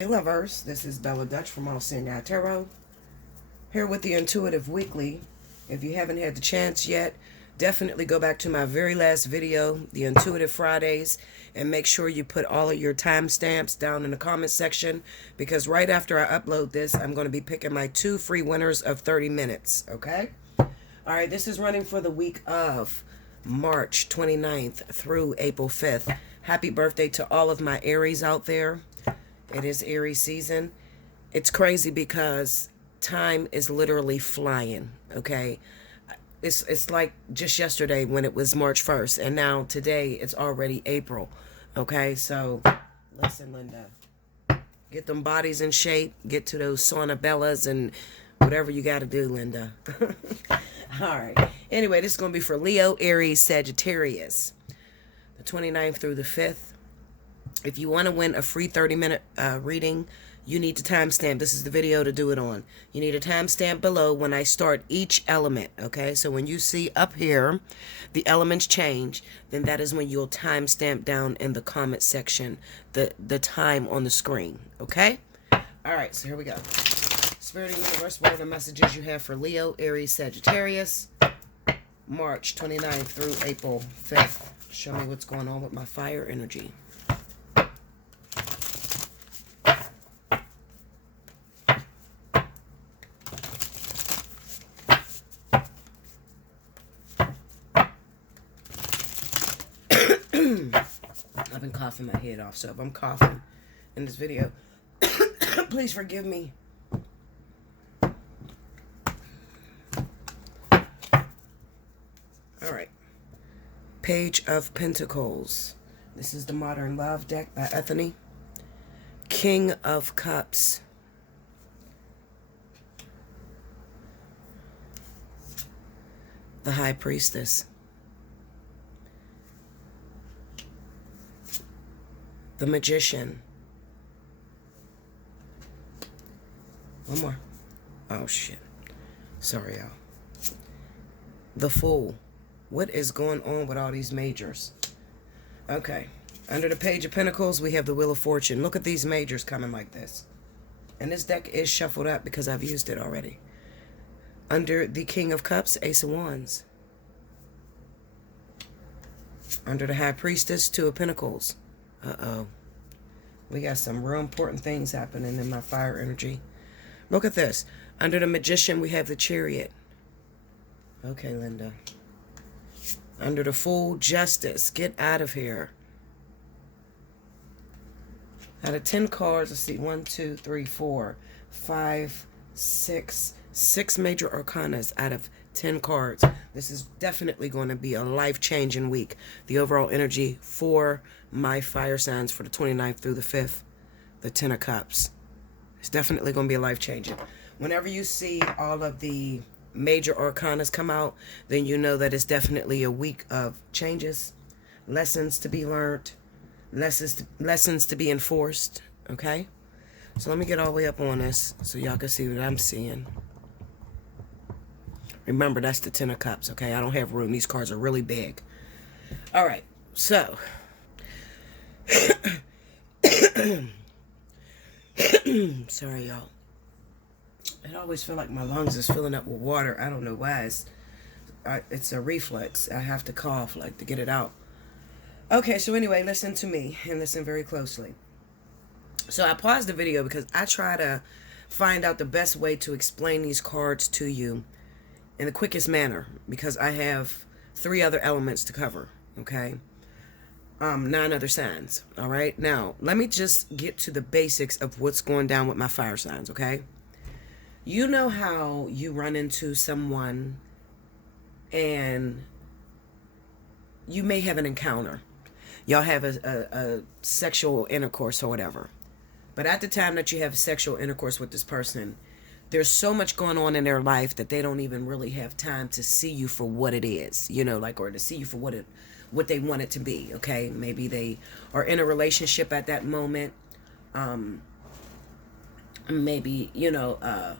Hey lovers, this is Bella Dutch from Allseeingeyetarot, here with the Intuitive Weekly. If you haven't had the chance yet, definitely go back to my very last video, the Intuitive Fridays, and make sure you put all of your timestamps down in the comment section, because right after I upload this, I'm going to be picking my 2 free winners of 30 minutes, okay? Alright, this is running for the week of March 29th through April 5th. Happy birthday to all of my Aries out there. It is Aries season. It's crazy because time is literally flying, okay? It's like just yesterday when it was March 1st, and now today it's already April, okay? So, listen, Linda. Get them bodies in shape. Get to those sauna bellas and whatever you got to do, Linda. All right. Anyway, this is going to be for Leo, Aries, Sagittarius. The 29th through the 5th. If you want to win a free 30-minute reading, you need to timestamp. This is the video to do it on. You need a timestamp below when I start each element, okay? So when you see up here, the elements change, then that is when you'll timestamp down in the comment section the time on the screen, okay? All right, so here we go. Spirit of Universe, what are the messages you have for Leo, Aries, Sagittarius, March 29th through April 5th? Show me what's going on with my fire energy. I've been coughing my head off, so if I'm coughing in this video, please forgive me. Alright. Page of Pentacles. This is the Modern Love deck by Ethany. King of Cups. The High Priestess. The Magician. One more. Oh, shit. Sorry, y'all. The Fool. What is going on with all these majors? Okay. Under the Page of Pentacles, we have the Wheel of Fortune. Look at these majors coming like this. And this deck is shuffled up because I've used it already. Under the King of Cups, Ace of Wands. Under the High Priestess, Two of Pentacles. Uh-oh. We got some real important things happening in my fire energy. Look at this. Under the Magician, we have the Chariot. Okay, Linda. Under the Fool, Justice. Get out of here. Out of 10 cards, let's see. 1, 2, 3, 4, 5, 6. 6 major arcanas out of 10 cards. This is definitely going to be a life-changing week. The overall energy for my fire signs for the 29th through the 5th, the 10 of Cups. It's definitely going to be a life-changing. Whenever you see all of the major arcanas come out, then you know that it's definitely a week of changes, lessons to be learned, lessons to be enforced, okay? So let me get all the way up on this so y'all can see what I'm seeing. Remember, that's the 10 of Cups, okay? I don't have room. These cards are really big. All right, so. Sorry, y'all. I always feel like my lungs is filling up with water. I don't know why. It's a reflex. I have to cough, like, to get it out. Okay, so anyway, listen to me and listen very closely. So I paused the video because I try to find out the best way to explain these cards to you in the quickest manner, because I have 3 other elements to cover, okay? 9 other signs, all right? Now, let me just get to the basics of what's going down with my fire signs, okay? You know how you run into someone and you may have an encounter. Y'all have a sexual intercourse or whatever. But at the time that you have sexual intercourse with this person, there's so much going on in their life that they don't even really have time to see you for what it is, you know, like, or to see you for what they want it to be, okay? Maybe they are in a relationship at that moment. Maybe, you know,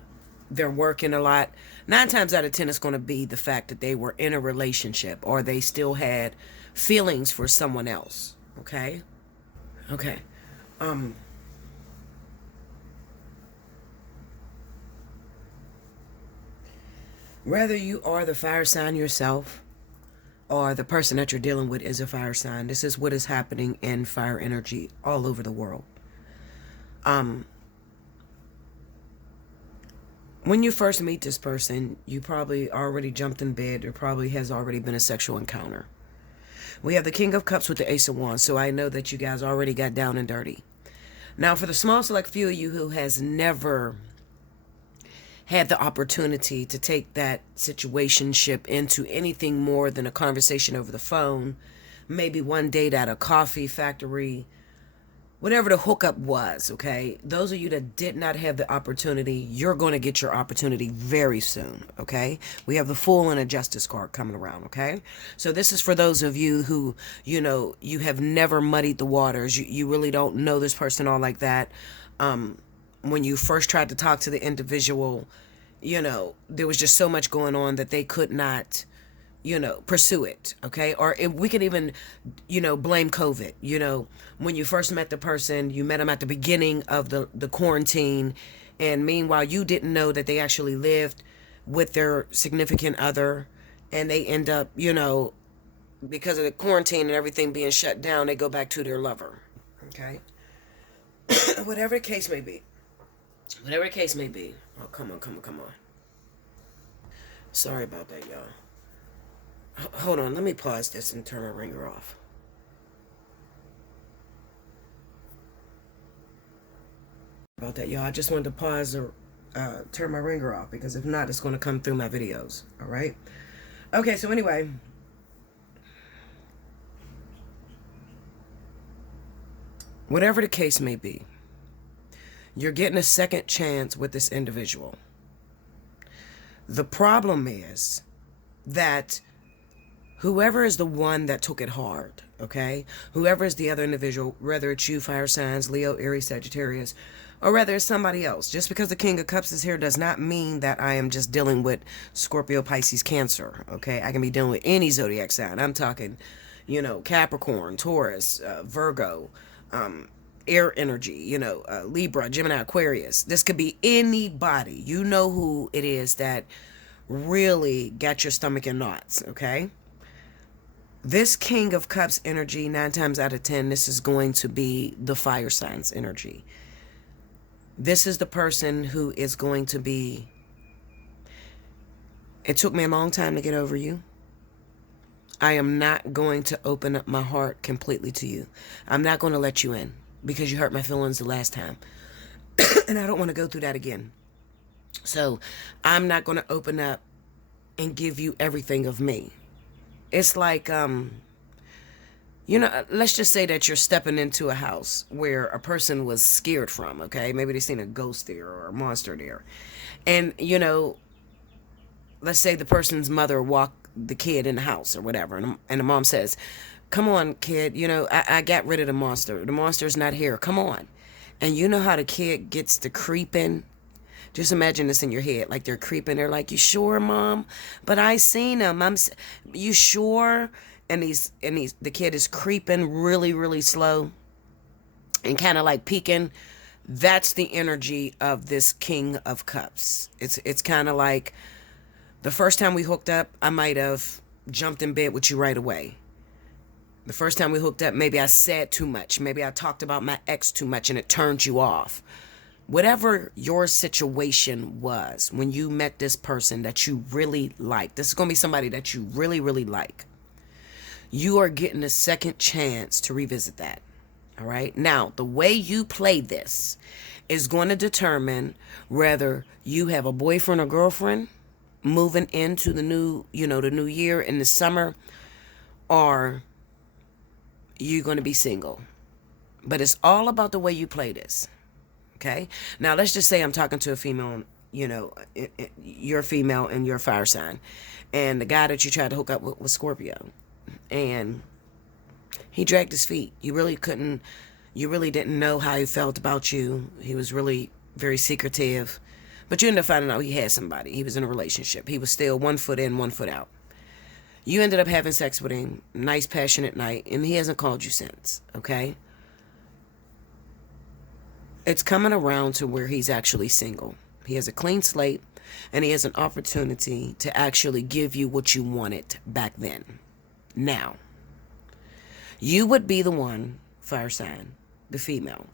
they're working a lot. 9 times out of 10, it's going to be the fact that they were in a relationship or they still had feelings for someone else, okay? Okay. Whether you are the fire sign yourself or the person that you're dealing with is a fire sign, this is what is happening in fire energy all over the world. When you first meet this person, you probably already jumped in bed. There probably has already been a sexual encounter. We have the King of Cups with the Ace of Wands, so I know that you guys already got down and dirty. Now, for the small select few of you who has never had the opportunity to take that situationship into anything more than a conversation over the phone, maybe one date at a coffee factory, whatever the hookup was, okay? Those of you that did not have the opportunity, you're going to get your opportunity very soon, okay? We have the Fool and a Justice card coming around, okay? So this is for those of you who, you have never muddied the waters. You really don't know this person all like that. When you first tried to talk to the individual, there was just so much going on that they could not pursue it, okay? Or we could even, blame COVID. When you first met the person, you met them at the beginning of the quarantine, and meanwhile, you didn't know that they actually lived with their significant other, and they end up, because of the quarantine and everything being shut down, they go back to their lover, okay? Whatever the case may be. Whatever the case may be. Oh, come on. Sorry about that, y'all. Hold on, let me pause this and turn my ringer off. About that, y'all. I just wanted to pause or turn my ringer off, because if not, it's going to come through my videos. All right? Okay, so anyway. Whatever the case may be, you're getting a second chance with this individual. The problem is that whoever is the one that took it hard, okay? Whoever is the other individual, whether it's you, fire signs, Leo, Aries, Sagittarius, or whether it's somebody else. Just because the King of Cups is here does not mean that I am just dealing with Scorpio, Pisces, Cancer, okay? I can be dealing with any zodiac sign. I'm talking, Capricorn, Taurus, Virgo, air energy, Libra, Gemini, Aquarius. This could be anybody. You know who it is that really got your stomach in knots, okay? This King of Cups energy, 9 times out of 10, this is going to be the fire signs energy. This is the person who is going to be, it took me a long time to get over you. I am not going to open up my heart completely to you. I'm not going to let you in because you hurt my feelings the last time. And I don't want to go through that again. So I'm not going to open up and give you everything of me. It's like, let's just say that you're stepping into a house where a person was scared from, okay? Maybe they seen a ghost there or a monster there. And, let's say the person's mother walked the kid in the house or whatever. And the mom says, come on, kid, I got rid of the monster. The monster's not here. Come on. And you know how the kid gets to creeping? Just imagine this in your head, like they're creeping. They're like, "You sure, Mom? But I seen him. You sure?" And the kid is creeping really, really slow and kind of like peeking. That's the energy of this King of Cups. It's kind of like the first time we hooked up, I might have jumped in bed with you right away. The first time we hooked up, maybe I said too much. Maybe I talked about my ex too much and it turned you off. Whatever your situation was when you met this person that you really like, this is going to be somebody that you really, really like. You are getting a second chance to revisit that. All right. Now, the way you play this is going to determine whether you have a boyfriend or girlfriend moving into the new year in the summer, or you're going to be single. But it's all about the way you play this. Okay. Now let's just say I'm talking to a female, you're female and you're a fire sign, and the guy that you tried to hook up with was Scorpio, and he dragged his feet. You really didn't know how he felt about you. He was really very secretive, but you ended up finding out he had somebody. He was in a relationship. He was still 1 foot in, 1 foot out. You ended up having sex with him, nice passionate night, and he hasn't called you since. Okay. It's coming around to where he's actually single. He has a clean slate. And he has an opportunity to actually give you what you wanted back then. Now, you would be the one, fire sign, the female,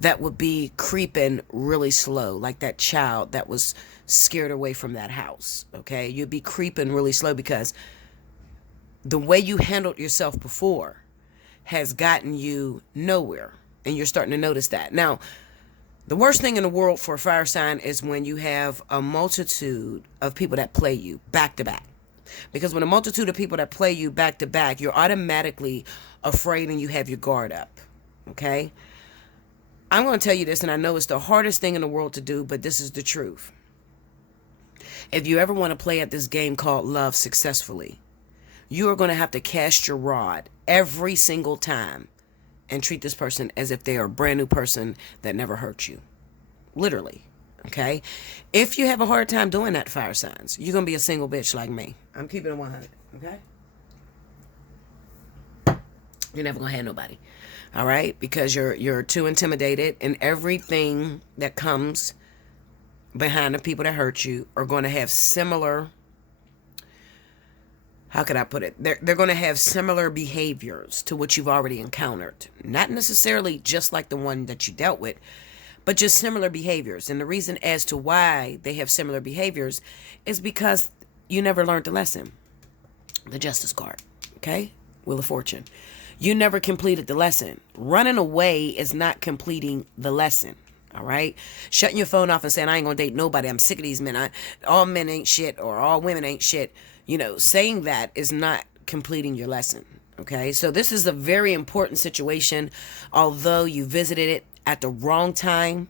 that would be creeping really slow, like that child that was scared away from that house, okay? You'd be creeping really slow because the way you handled yourself before has gotten you nowhere, and you're starting to notice that. Now, the worst thing in the world for a fire sign is when you have a multitude of people that play you back to back. Because when a multitude of people that play you back to back, you're automatically afraid and you have your guard up, okay? I'm going to tell you this, and I know it's the hardest thing in the world to do, but this is the truth. If you ever want to play at this game called love successfully, you are going to have to cast your rod every single time and treat this person as if they are a brand new person that never hurt you. Literally. Okay? If you have a hard time doing that, fire signs, you're going to be a single bitch like me. I'm keeping it 100. Okay? You're never going to have nobody. All right? Because you're too intimidated, and everything that comes behind the people that hurt you are going to have similar, how could I put it? They're going to have similar behaviors to what you've already encountered. Not necessarily just like the one that you dealt with, but just similar behaviors. And the reason as to why they have similar behaviors is because you never learned the lesson. The Justice card, okay? Wheel of Fortune. You never completed the lesson. Running away is not completing the lesson. All right? Shutting your phone off and saying, I ain't gonna date nobody. I'm sick of these men. All men ain't shit, or all women ain't shit. You know, saying that is not completing your lesson. Okay? So this is a very important situation. Although you visited it at the wrong time,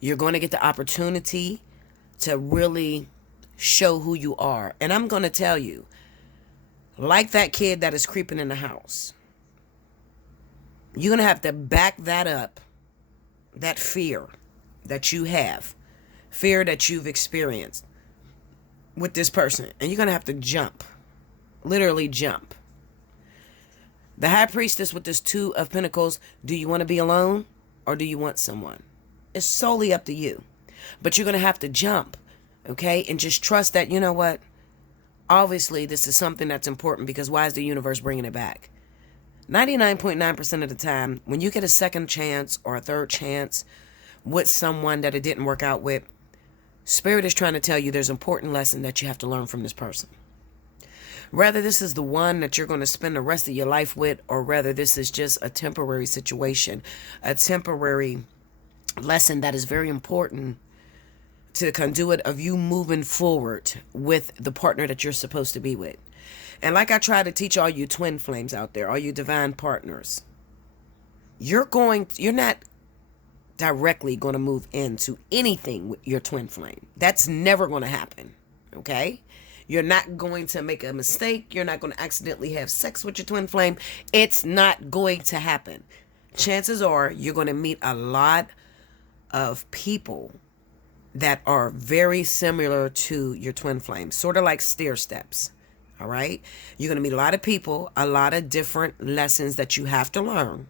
you're going to get the opportunity to really show who you are. And I'm going to tell you, like that kid that is creeping in the house, you're going to have to back that up, that fear that you have, fear that you've experienced with this person. And you're going to have to jump, literally jump. The High Priestess with this Two of Pentacles, do you want to be alone or do you want someone? It's solely up to you. But you're going to have to jump, okay? And just trust that, you know what? Obviously, this is something that's important, because why is the universe bringing it back? 99.9% of the time, when you get a second chance or a third chance with someone that it didn't work out with, Spirit is trying to tell you there's an important lesson that you have to learn from this person. Whether this is the one that you're going to spend the rest of your life with, or whether this is just a temporary situation, a temporary lesson that is very important to the conduit of you moving forward with the partner that you're supposed to be with. And like I try to teach all you twin flames out there, all you divine partners, you're not directly going to move into anything with your twin flame. That's never going to happen. Okay? You're not going to make a mistake. You're not going to accidentally have sex with your twin flame. It's not going to happen. Chances are you're going to meet a lot of people that are very similar to your twin flame, sort of like stair steps. All right? You're going to meet a lot of people, a lot of different lessons that you have to learn.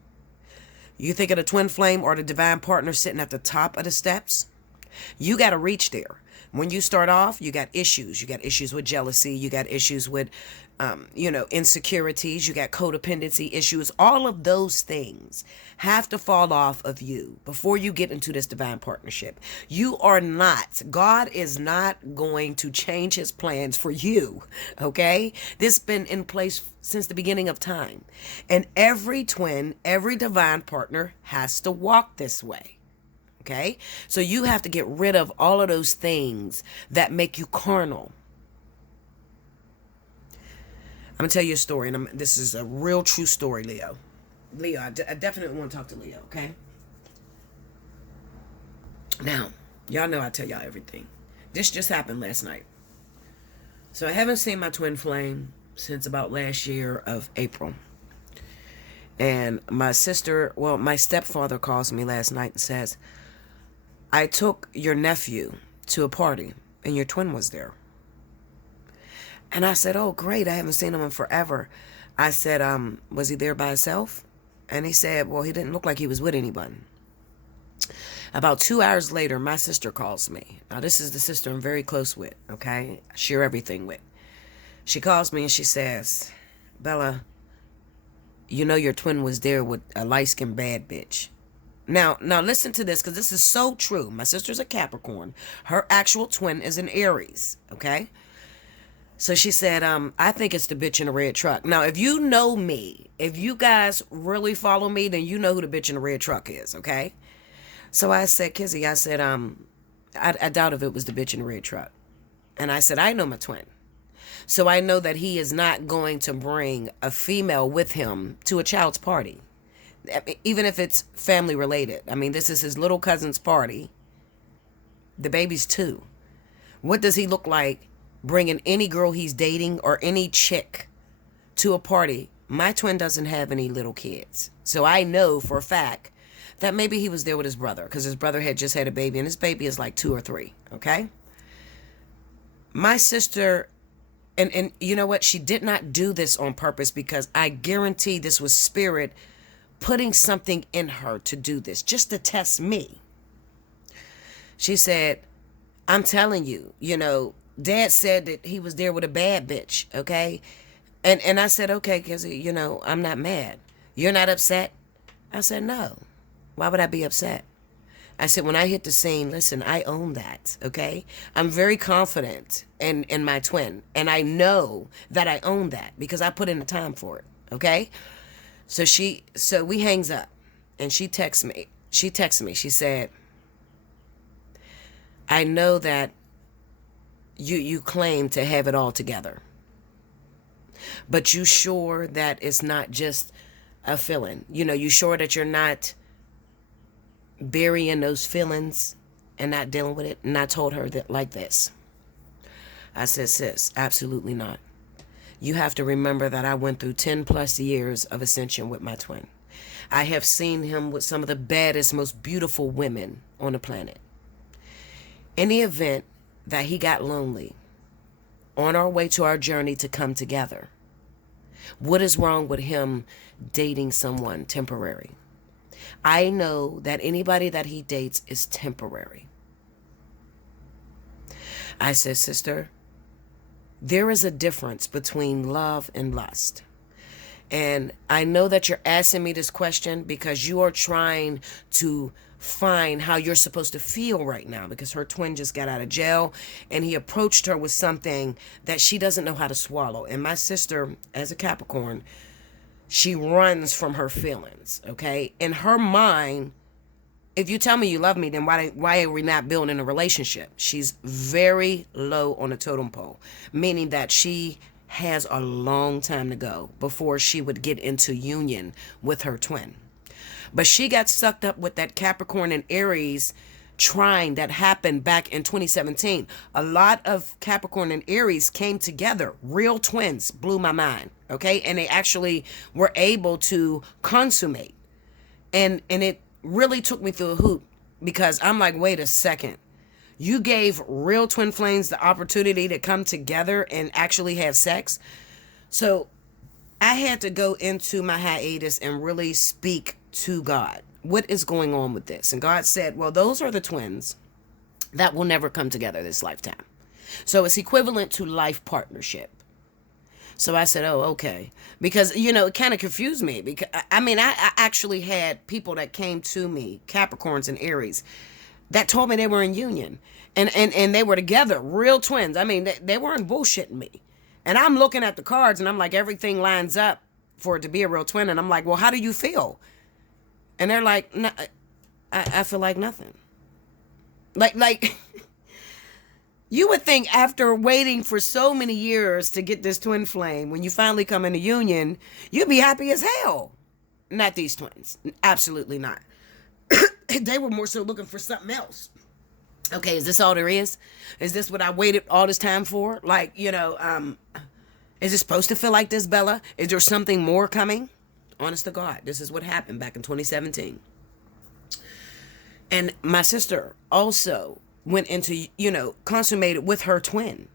You think of the twin flame or the divine partner sitting at the top of the steps, you got to reach there. When you start off, you got issues. You got issues with jealousy. You got issues with, insecurities. You got codependency issues. All of those things have to fall off of you before you get into this divine partnership. God is not going to change his plans for you, okay? This has been in place since the beginning of time. And every twin, every divine partner has to walk this way. Okay? So you have to get rid of all of those things that make you carnal. I'm going to tell you a story, and this is a real true story, Leo. Leo, I definitely want to talk to Leo, okay? Now, y'all know I tell y'all everything. This just happened last night. So I haven't seen my twin flame since about last year of April. And my stepfather calls me last night and says, I took your nephew to a party and your twin was there. And I said, oh, great. I haven't seen him in forever. I said, was he there by himself? And he said, well, he didn't look like he was with anyone. About 2 hours later, my sister calls me. Now, this is the sister I'm very close with, okay? I share everything with. She calls me and she says, Bella, you know your twin was there with a light-skinned bad bitch. Now listen to this, because this is so true. My sister's a Capricorn. Her actual twin is an Aries, okay? So she said, I think it's the bitch in the red truck. Now, if you know me, if you guys really follow me, then you know who the bitch in the red truck is, okay? So I said, Kizzy, I said, I doubt if it was the bitch in the red truck. And I said, I know my twin. So I know that he is not going to bring a female with him to a child's party, even if it's family related. I mean, this is his little cousin's party. The baby's 2. What does he look like bringing any girl he's dating or any chick to a party? My twin doesn't have any little kids. So I know for a fact that maybe he was there with his brother, because his brother had just had a baby, and his baby is like 2 or 3, okay? My sister, and you know what? She did not do this on purpose, because I guarantee this was spirit putting something in her to do this, just to test me. She said, I'm telling you, Dad said that he was there with a bad bitch, okay? And I said, okay, because, I'm not mad. You're not upset? I said, no. Why would I be upset? I said, when I hit the scene, listen, I own that, okay? I'm very confident in my twin, and I know that I own that because I put in the time for it, okay? So we hangs up, and she texts me. She said, I know that you claim to have it all together, but you sure that it's not just a feeling? You sure that you're not burying those feelings and not dealing with it? And I told her that like this. I said, sis, absolutely not. You have to remember that I went through 10 plus years of ascension with my twin. I have seen him with some of the baddest, most beautiful women on the planet. In the event that he got lonely on our way to our journey to come together, what is wrong with him dating someone temporary? I know that anybody that he dates is temporary. I said, sister, there is a difference between love and lust. And I know that you're asking me this question because you are trying to find how you're supposed to feel right now, because her twin just got out of jail and he approached her with something that she doesn't know how to swallow. And my sister, as a Capricorn, she runs from her feelings, okay? In her mind, if you tell me you love me, then why are we not building a relationship? She's very low on the totem pole, meaning that she has a long time to go before she would get into union with her twin. But she got sucked up with that Capricorn and Aries trine that happened back in 2017. A lot of Capricorn and Aries came together. Real twins. Blew my mind. Okay? And they actually were able to consummate. And it really took me through a hoop, because I'm like, wait a second. You gave real twin flames the opportunity to come together and actually have sex? So I had to go into my hiatus and really speak to God. What is going on with this? And God said, well, those are the twins that will never come together this lifetime. So it's equivalent to life partnership. So I said, oh, okay. Because, it kind of confused me. Because I actually had people that came to me, Capricorns and Aries, that told me they were in union. And they were together, real twins. I mean, they weren't bullshitting me. And I'm looking at the cards and I'm like, everything lines up for it to be a real twin. And I'm like, well, how do you feel? And they're like, no, I feel like nothing. Like you would think after waiting for so many years to get this twin flame, when you finally come into union, you'd be happy as hell. Not these twins. Absolutely not. They were more so looking for something else. Okay, is this all there is? Is this what I waited all this time for? Is it supposed to feel like this, Bella? Is there something more coming? Honest to God, this is what happened back in 2017. And my sister also went into, consummated with her twin.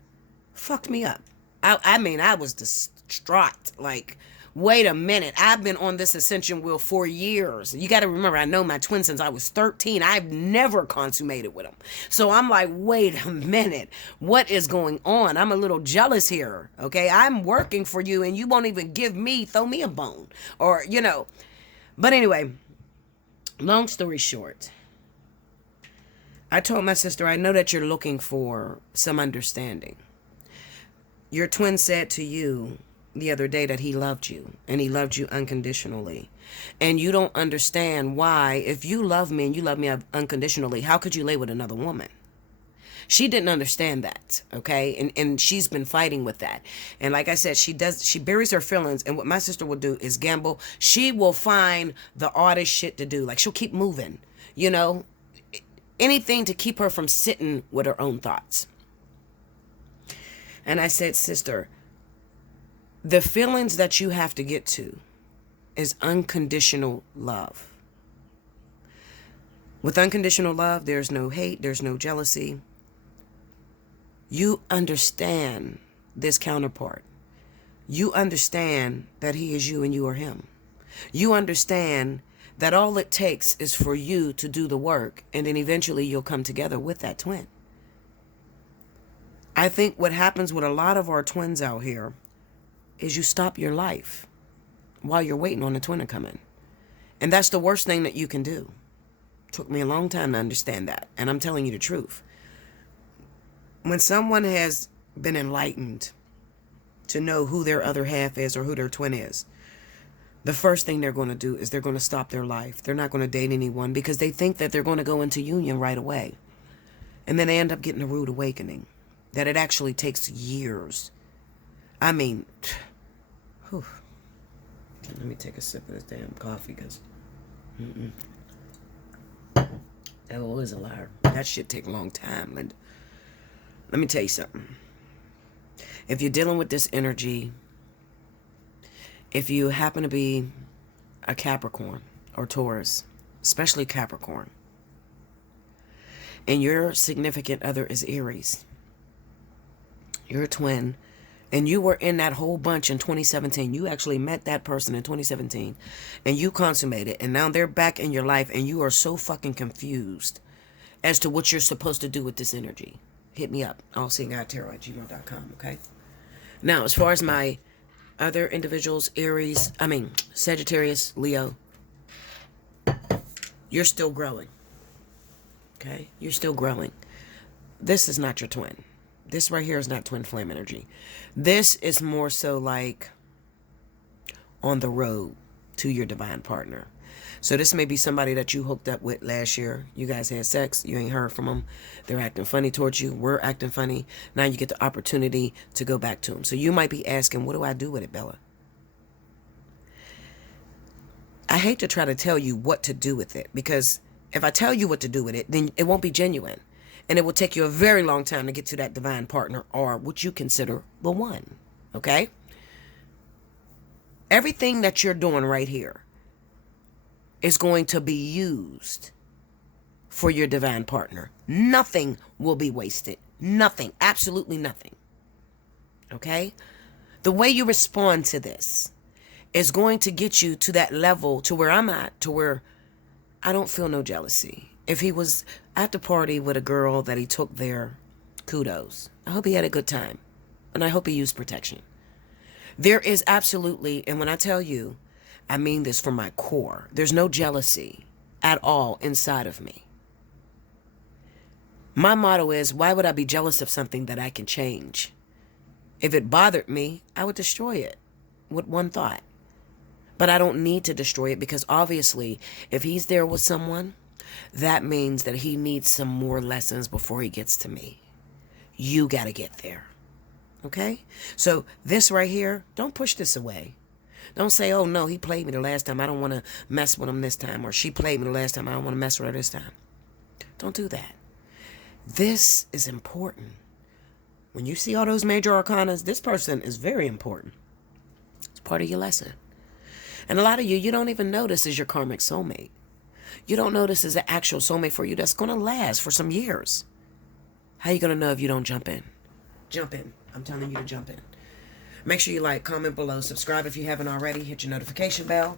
Fucked me up. I was distraught. Like, wait a minute, I've been on this ascension wheel for years. You got to remember, I know my twin since I was 13. I've never consummated with him. So I'm like, wait a minute, what is going on? I'm a little jealous here, okay? I'm working for you and you won't even throw me a bone, or, But anyway, long story short, I told my sister, I know that you're looking for some understanding. Your twin said to you the other day that he loved you, and he loved you unconditionally. And you don't understand why, if you love me and you love me unconditionally, how could you lay with another woman? She didn't understand that, okay? And she's been fighting with that. And like I said, she buries her feelings. And what my sister will do is gamble. She will find the oddest shit to do. Like, she'll keep moving, anything to keep her from sitting with her own thoughts. And I said, sister, the feelings that you have to get to is unconditional love. With unconditional love, there's no hate, there's no jealousy. You understand this counterpart. You understand that he is you and you are him. You understand that all it takes is for you to do the work, and then eventually you'll come together with that twin. I think what happens with a lot of our twins out here is you stop your life while you're waiting on the twin to come in. And that's the worst thing that you can do. Took me a long time to understand that. And I'm telling you the truth. When someone has been enlightened to know who their other half is or who their twin is, the first thing they're going to do is they're going to stop their life. They're not going to date anyone because they think that they're going to go into union right away. And then they end up getting a rude awakening. That it actually takes years. I mean, whew. Let me take a sip of this damn coffee, because that is a liar. That shit take a long time, Linda. Let me tell you something. If you're dealing with this energy, if you happen to be a Capricorn or Taurus, especially Capricorn, and your significant other is Aries, you're a twin, and you were in that whole bunch in 2017. You actually met that person in 2017, and you consummated, and now they're back in your life, and you are so fucking confused as to what you're supposed to do with this energy. Hit me up, Allseeingeyetarot@gmail.com, okay? Now, as far as my other individuals, Sagittarius, Leo, you're still growing, okay? You're still growing. This is not your twin. This right here is not twin flame energy. This is more so like on the road to your divine partner. So this may be somebody that you hooked up with last year. You guys had sex. You ain't heard from them. They're acting funny towards you. We're acting funny. Now you get the opportunity to go back to them. So you might be asking, what do I do with it, Bella? I hate to try to tell you what to do with it, because if I tell you what to do with it, then it won't be genuine. And it will take you a very long time to get to that divine partner, or what you consider the one. Okay? Everything that you're doing right here is going to be used for your divine partner. Nothing will be wasted. Nothing. Absolutely nothing. Okay? The way you respond to this is going to get you to that level, to where I'm at, to where I don't feel no jealousy. If he was at the party with a girl that he took there, kudos. I hope he had a good time. And I hope he used protection. There is absolutely, and when I tell you, I mean this from my core, there's no jealousy at all inside of me. My motto is, why would I be jealous of something that I can change? If it bothered me, I would destroy it with one thought. But I don't need to destroy it, because obviously, if he's there with someone, that means that he needs some more lessons before he gets to me. You got to get there. Okay? So this right here, don't push this away. Don't say, oh no, he played me the last time, I don't want to mess with him this time. Or she played me the last time, I don't want to mess with her this time. Don't do that. This is important. When you see all those major arcanas, this person is very important. It's part of your lesson. And a lot of you don't even know this is your karmic soulmate. You don't know this is an actual soulmate for you that's going to last for some years. How are you going to know if you don't jump in? Jump in. I'm telling you to jump in. Make sure you like, comment below, subscribe if you haven't already, hit your notification bell.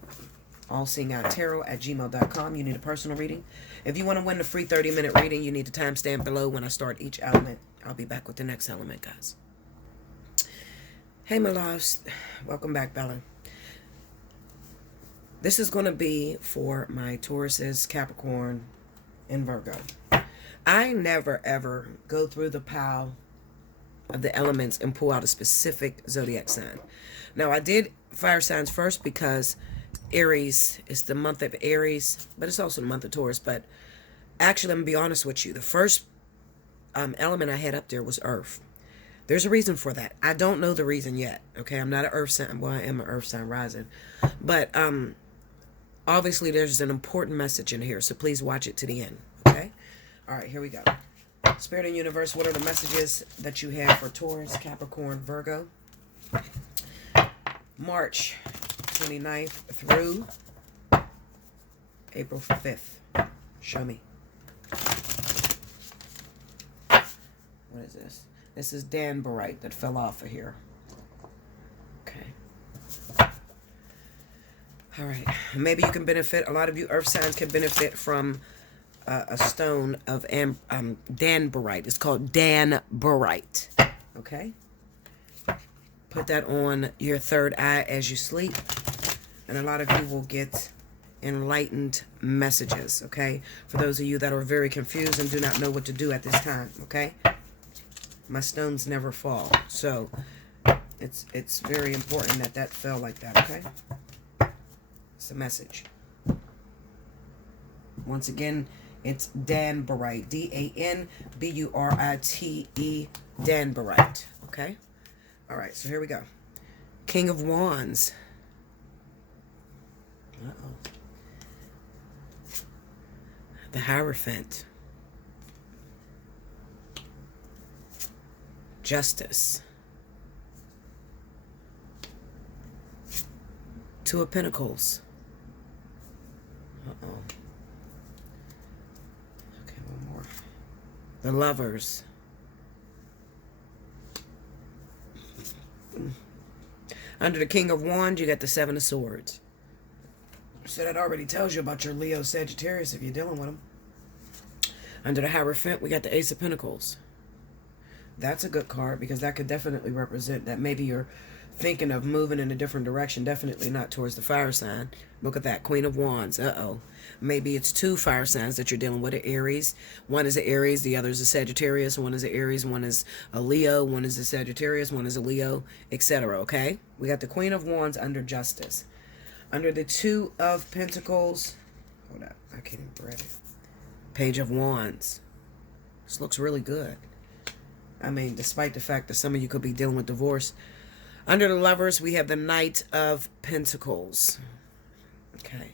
Allseeingeyetarot@gmail.com. You need a personal reading. If you want to win the free 30-minute reading, you need to timestamp below when I start each element. I'll be back with the next element, guys. Hey, my loves. Welcome back, Bella. This is going to be for my Tauruses, Capricorn, and Virgo. I never, ever go through the pile of the elements and pull out a specific zodiac sign. Now, I did fire signs first because Aries is the month of Aries, but it's also the month of Taurus. But actually, I'm going to be honest with you. The first element I had up there was Earth. There's a reason for that. I don't know the reason yet. Okay, I'm not an Earth sign. Well, I am an Earth sign rising. But obviously, there's an important message in here, so please watch it to the end. Okay? All right, here we go. Spirit and Universe, what are the messages that you have for Taurus, Capricorn, Virgo? March 29th through April 5th. Show me. What is this? This is Danbarite that fell off of here. Okay. All right. Maybe you can benefit. A lot of you earth signs can benefit from a stone of Danbarite. It's called Danbarite. Okay. Put that on your third eye as you sleep. And a lot of you will get enlightened messages. Okay. For those of you that are very confused and do not know what to do at this time. Okay. My stones never fall. So it's very important that that fell like that. Okay. It's a message. Once again, it's Danbarite. D-A-N-B-U-R-I-T-E. Danbarite. Okay? All right, so here we go. King of Wands. Uh-oh. The Hierophant. Justice. Two of Pentacles. Uh-oh. Okay, one more. The Lovers. Under the King of Wands, you got the Seven of Swords. So that already tells you about your Leo, Sagittarius if you're dealing with them. Under the Hierophant, we got the Ace of Pentacles. That's a good card because that could definitely represent that maybe you're thinking of moving in a different direction. Definitely not towards the fire sign. Look at that. Queen of Wands. Uh-oh. Maybe it's two fire signs that you're dealing with. An Aries. One is an Aries. The other is a Sagittarius. One is an Aries. One is a Leo. One is a Sagittarius. One is a Leo, etc. Okay? We got the Queen of Wands under Justice. Under the Two of Pentacles. Hold up. I can't even read it. Page of Wands. This looks really good. I mean, despite the fact that some of you could be dealing with divorce. Under the Lovers, we have the Knight of Pentacles. Okay.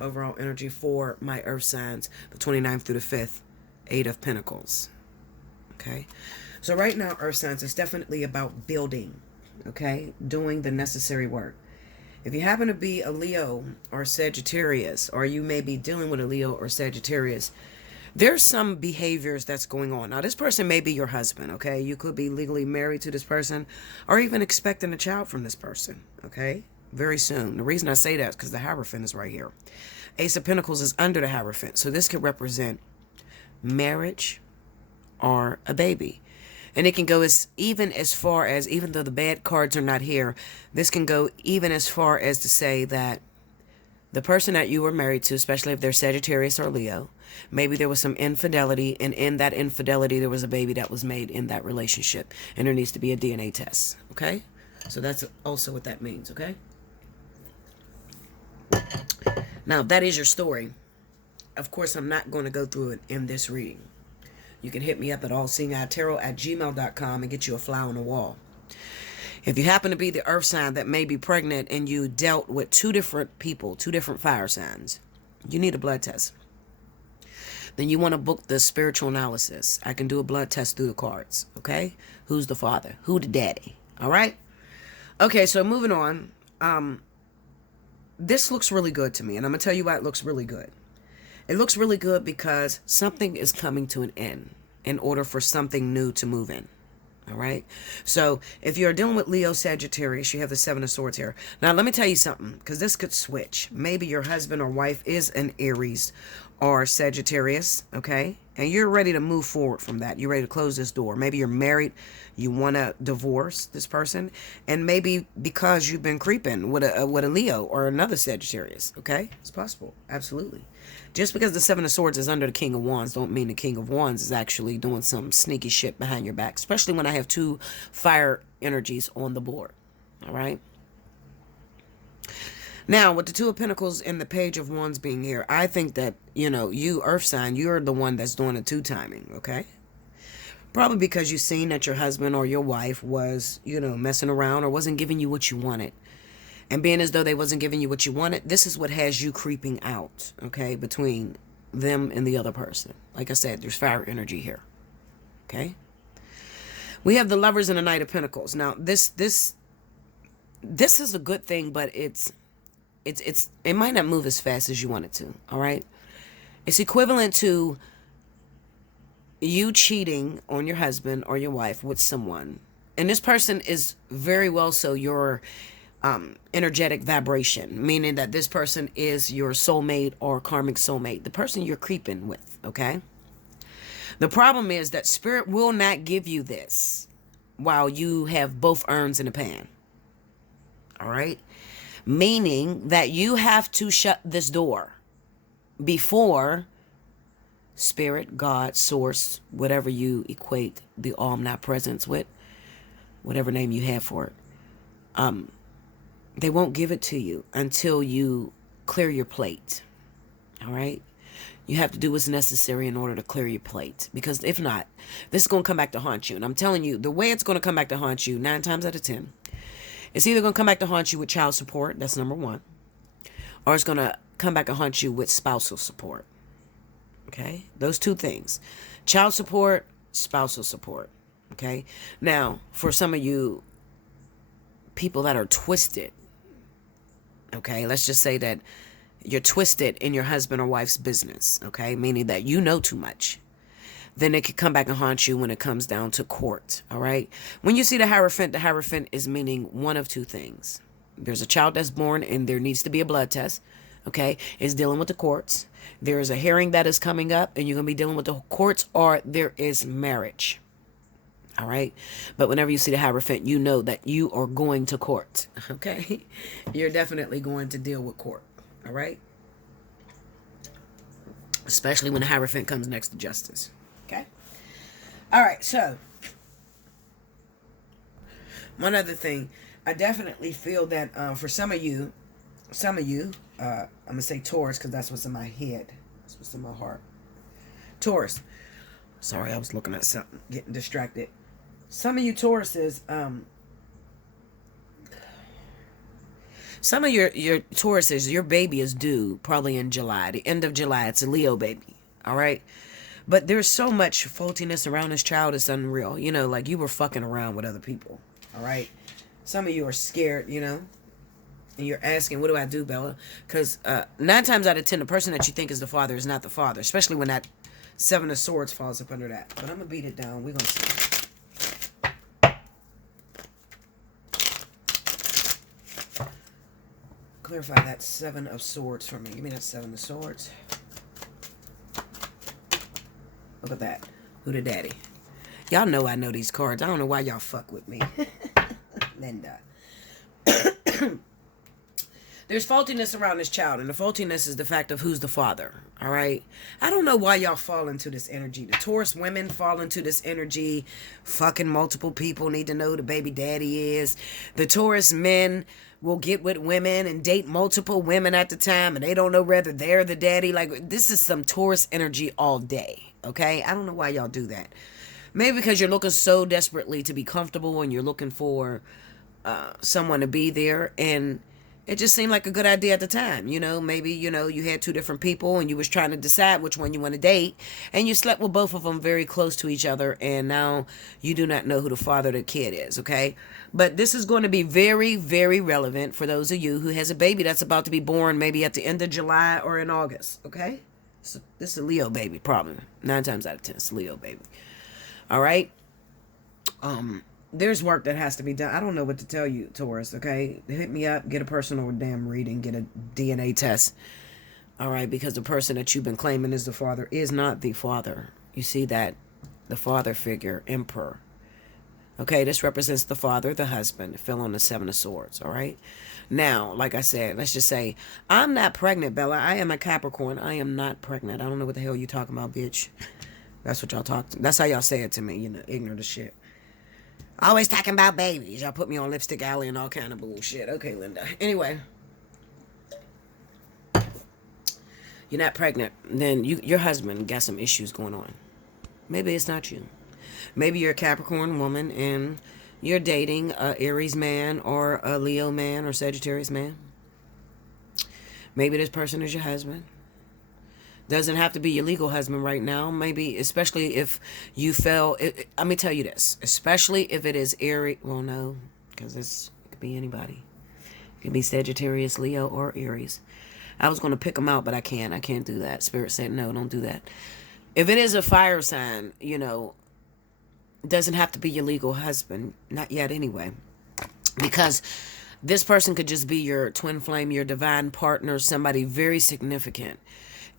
Overall energy for my earth signs, the 29th through the 5th, Eight of Pentacles. Okay. So right now, earth signs, it's definitely about building. Okay. Doing the necessary work. If you happen to be a Leo or Sagittarius, or you may be dealing with a Leo or Sagittarius, there's some behaviors that's going on. Now, this person may be your husband, okay? You could be legally married to this person or even expecting a child from this person, okay? Very soon. The reason I say that is because the Hierophant is right here. Ace of Pentacles is under the Hierophant. So this could represent marriage or a baby. And it can go even as far as, even though the bad cards are not here, this can go even as far as to say that the person that you were married to, especially if they're Sagittarius or Leo, maybe there was some infidelity, and in that infidelity, there was a baby that was made in that relationship, and there needs to be a DNA test, okay? So that's also what that means, okay? Now, that is your story. Of course, I'm not going to go through it in this reading. You can hit me up at allseeingeyetarot@gmail.com and get you a fly on the wall. If you happen to be the earth sign that may be pregnant and you dealt with two different people, two different fire signs, you need a blood test. Then you want to book the spiritual analysis. I can do a blood test through the cards, okay? Who's the father? Who the daddy? All right? Okay, so moving on. This looks really good to me, and I'm going to tell you why it looks really good. It looks really good because something is coming to an end in order for something new to move in, All right. So if you're dealing with Leo Sagittarius, you have the Seven of Swords here. Now, let me tell you something, because this could switch. Maybe your husband or wife is an Aries or Sagittarius, okay? And you're ready to move forward from that. You're ready to close this door. Maybe you're married. You want to divorce this person. And maybe because you've been creeping with a Leo or another Sagittarius, okay? It's possible. Absolutely. Just because the Seven of Swords is under the King of Wands don't mean the King of Wands is actually doing some sneaky shit behind your back, especially when I have two fire energies on the board. All right? Now, with the Two of Pentacles and the Page of Wands being here, I think that, you, Earth sign, you're the one that's doing the two timing, okay? Probably because you've seen that your husband or your wife was, messing around or wasn't giving you what you wanted. And being as though they wasn't giving you what you wanted, this is what has you creeping out, okay, between them and the other person. Like I said, there's fire energy here, okay? We have the Lovers and the Knight of Pentacles. Now, this is a good thing, but it might not move as fast as you want it to, all right? It's equivalent to you cheating on your husband or your wife with someone. And this person is very well so your energetic vibration, meaning that this person is your soulmate or karmic soulmate, the person you're creeping with, okay? The problem is that Spirit will not give you this while you have both urns in the pan, all right? Meaning that you have to shut this door before Spirit, God, Source, whatever you equate the omnipresence with, whatever name you have for it, they won't give it to you until you clear your plate. All right? You have to do what's necessary in order to clear your plate. Because if not, this is going to come back to haunt you. And I'm telling you, the way it's going to come back to haunt you, 9 times out of 10, it's either going to come back to haunt you with child support, that's number one, or it's going to come back to haunt you with spousal support. Okay? Those two things. Child support, spousal support. Okay? Now, for some of you people that are twisted, okay, let's just say that you're twisted in your husband or wife's business, okay, meaning that you know too much, then it could come back and haunt you when it comes down to court, all right? When you see the Hierophant is meaning one of two things. There's a child that's born and there needs to be a blood test, okay? It's dealing with the courts. There is a hearing that is coming up and you're going to be dealing with the courts, or there is marriage. All right. But whenever you see the Hierophant, you know that you are going to court. Okay. You're definitely going to deal with court. All right. Especially when the Hierophant comes next to justice. Okay. All right. So one other thing, I definitely feel that for some of you, I'm going to say Taurus because that's what's in my head. That's what's in my heart. Taurus. Sorry, I was looking at something, getting distracted. Some of you Tauruses, some of your Tauruses, your baby is due probably in July, the end of July. It's a Leo baby, all right? But there's so much faultiness around this child, it's unreal. Like you were fucking around with other people, all right? Some of you are scared, and you're asking, what do I do, Bella? Because 9 times out of 10, the person that you think is the father is not the father, especially when that Seven of Swords falls up under that. But I'm going to beat it down. We're going to see. Clarify that Seven of Swords for me. Give me that Seven of Swords. Look at that. Who the daddy? Y'all know I know these cards. I don't know why y'all fuck with me. Linda. There's faultiness around this child, and the faultiness is the fact of who's the father, all right? I don't know why y'all fall into this energy. The Taurus women fall into this energy. Fucking multiple people need to know who the baby daddy is. The Taurus men will get with women and date multiple women at the time, and they don't know whether they're the daddy. Like, this is some Taurus energy all day, okay? I don't know why y'all do that. Maybe because you're looking so desperately to be comfortable and you're looking for someone to be there, and it just seemed like a good idea at the time. Maybe, you had 2 different people and you was trying to decide which one you want to date, and you slept with both of them very close to each other, and now you do not know who the father of the kid is, okay? But this is going to be very, very relevant for those of you who has a baby that's about to be born maybe at the end of July or in August, okay? So this is a Leo baby, probably. 9 times out of 10, it's a Leo baby. All right? There's work that has to be done. I don't know what to tell you, Taurus, okay? Hit me up, get a personal damn reading, get a DNA test. All right, because the person that you've been claiming is the father is not the father. You see that? The father figure, emperor. Okay, this represents the father, the husband. It fell on the Seven of Swords, all right? Now, like I said, let's just say, I'm not pregnant, Bella. I am a Capricorn. I am not pregnant. I don't know what the hell you talking about, bitch. That's what y'all talk to. That's how y'all say it to me, you know, ignorant as shit. Always talking about babies. Y'all put me on Lipstick Alley and all kind of bullshit. Okay, Linda. Anyway. You're not pregnant. Then your husband got some issues going on. Maybe it's not you. Maybe you're a Capricorn woman and you're dating a Aries man or a Leo man or Sagittarius man. Maybe this person is your husband. Doesn't have to be your legal husband right now. Maybe, especially if you fell. Let me tell you this. Especially if it is Aries. Well, no, because it could be anybody. It could be Sagittarius, Leo, or Aries. I was going to pick them out, but I can't. I can't do that. Spirit said, no, don't do that. If it is a fire sign, you know, it doesn't have to be your legal husband. Not yet anyway. Because this person could just be your twin flame, your divine partner, somebody very significant.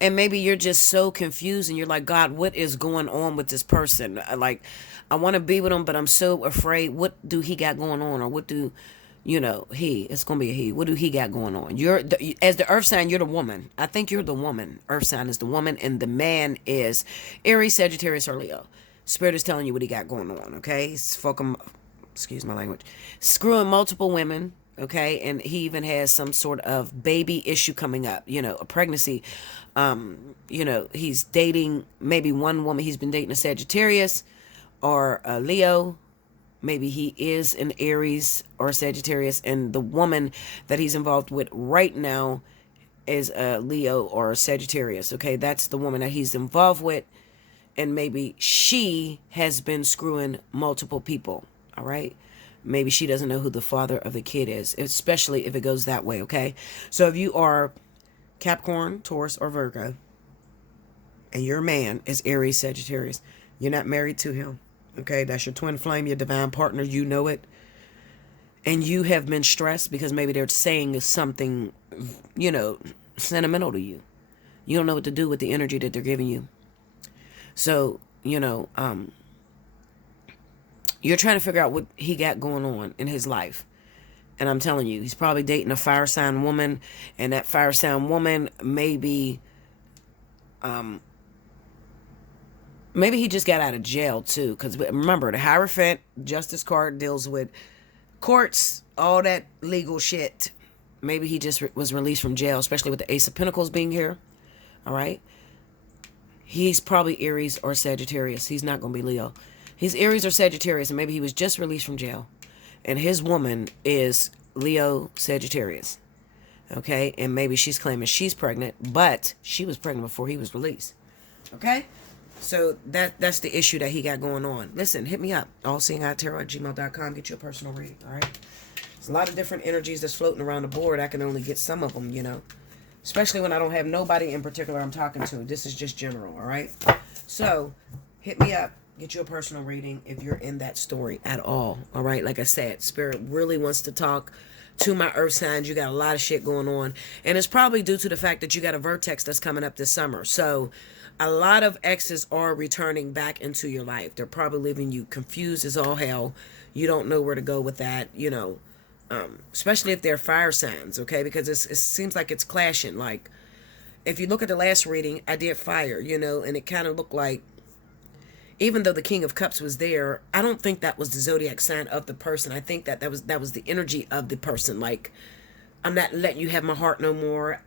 And maybe you're just so confused and you're like, God, what is going on with this person? Like, I want to be with him, but I'm so afraid. What do he got going on? Or what do, you know, it's going to be a he. What do he got going on? As the earth sign, you're the woman. I think you're the woman. Earth sign is the woman and the man is Aries, Sagittarius, or Leo. Spirit is telling you what he got going on, okay? He's fucking, excuse my language, screwing multiple women. Okay, and he even has some sort of baby issue coming up, you know, a pregnancy. You know, he's dating maybe one woman. He's been dating a Sagittarius or a Leo. Maybe he is an Aries or Sagittarius, and the woman that he's involved with right now is a Leo or a Sagittarius. Okay, that's the woman that he's involved with, and maybe she has been screwing multiple people. All right. Maybe she doesn't know who the father of the kid is, especially if it goes that way, okay? So if you are Capricorn, Taurus, or Virgo, and your man is Aries, Sagittarius, you're not married to him, okay? That's your twin flame, your divine partner, you know it. And you have been stressed because maybe they're saying something, you know, sentimental to you. You don't know what to do with the energy that they're giving you. So, you know, you're trying to figure out what he got going on in his life. And I'm telling you, he's probably dating a fire sign woman. And that fire sign woman maybe he just got out of jail too. Because remember, the Hierophant Justice card deals with courts, all that legal shit. Maybe he just was released from jail, especially with the Ace of Pentacles being here. All right. He's probably Aries or Sagittarius. He's not going to be Leo. He's Aries or Sagittarius, and maybe he was just released from jail. And his woman is Leo, Sagittarius. Okay? And maybe she's claiming she's pregnant, but she was pregnant before he was released. Okay? So that's the issue that he got going on. Listen, hit me up. Allseeingeyetarot@gmail.com. Get you a personal reading. All right? There's a lot of different energies that's floating around the board. I can only get some of them, you know. Especially when I don't have nobody in particular I'm talking to. This is just general, all right? So, hit me up. Get you a personal reading if you're in that story at all. All right. Like I said, Spirit really wants to talk to my earth signs. You got a lot of shit going on. And it's probably due to the fact that you got a vertex that's coming up this summer. So a lot of exes are returning back into your life. They're probably leaving you confused as all hell. You don't know where to go with that, you know, especially if they're fire signs. Okay. Because it seems like it's clashing. Like if you look at the last reading, I did fire, you know, and it kind of looked like, even though the King of Cups was there, I don't think that was the zodiac sign of the person. I think that was the energy of the person. Like, I'm not letting you have my heart no more.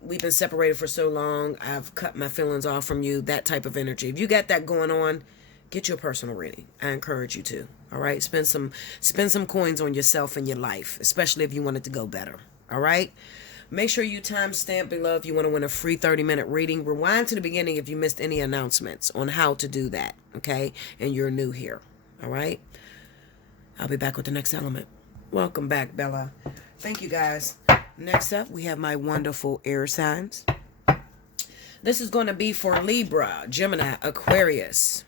We've been separated for so long. I've cut my feelings off from you. That type of energy. If you got that going on, get you a personal reading. I encourage you to. All right? Spend some coins on yourself and your life, especially if you want it to go better. All right? Make sure you timestamp below if you want to win a free 30-minute reading. Rewind to the beginning if you missed any announcements on how to do that, okay? And you're new here, all right? I'll be back with the next element. Welcome back, Bella. Thank you, guys. Next up, we have my wonderful air signs. This is going to be for Libra, Gemini, Aquarius,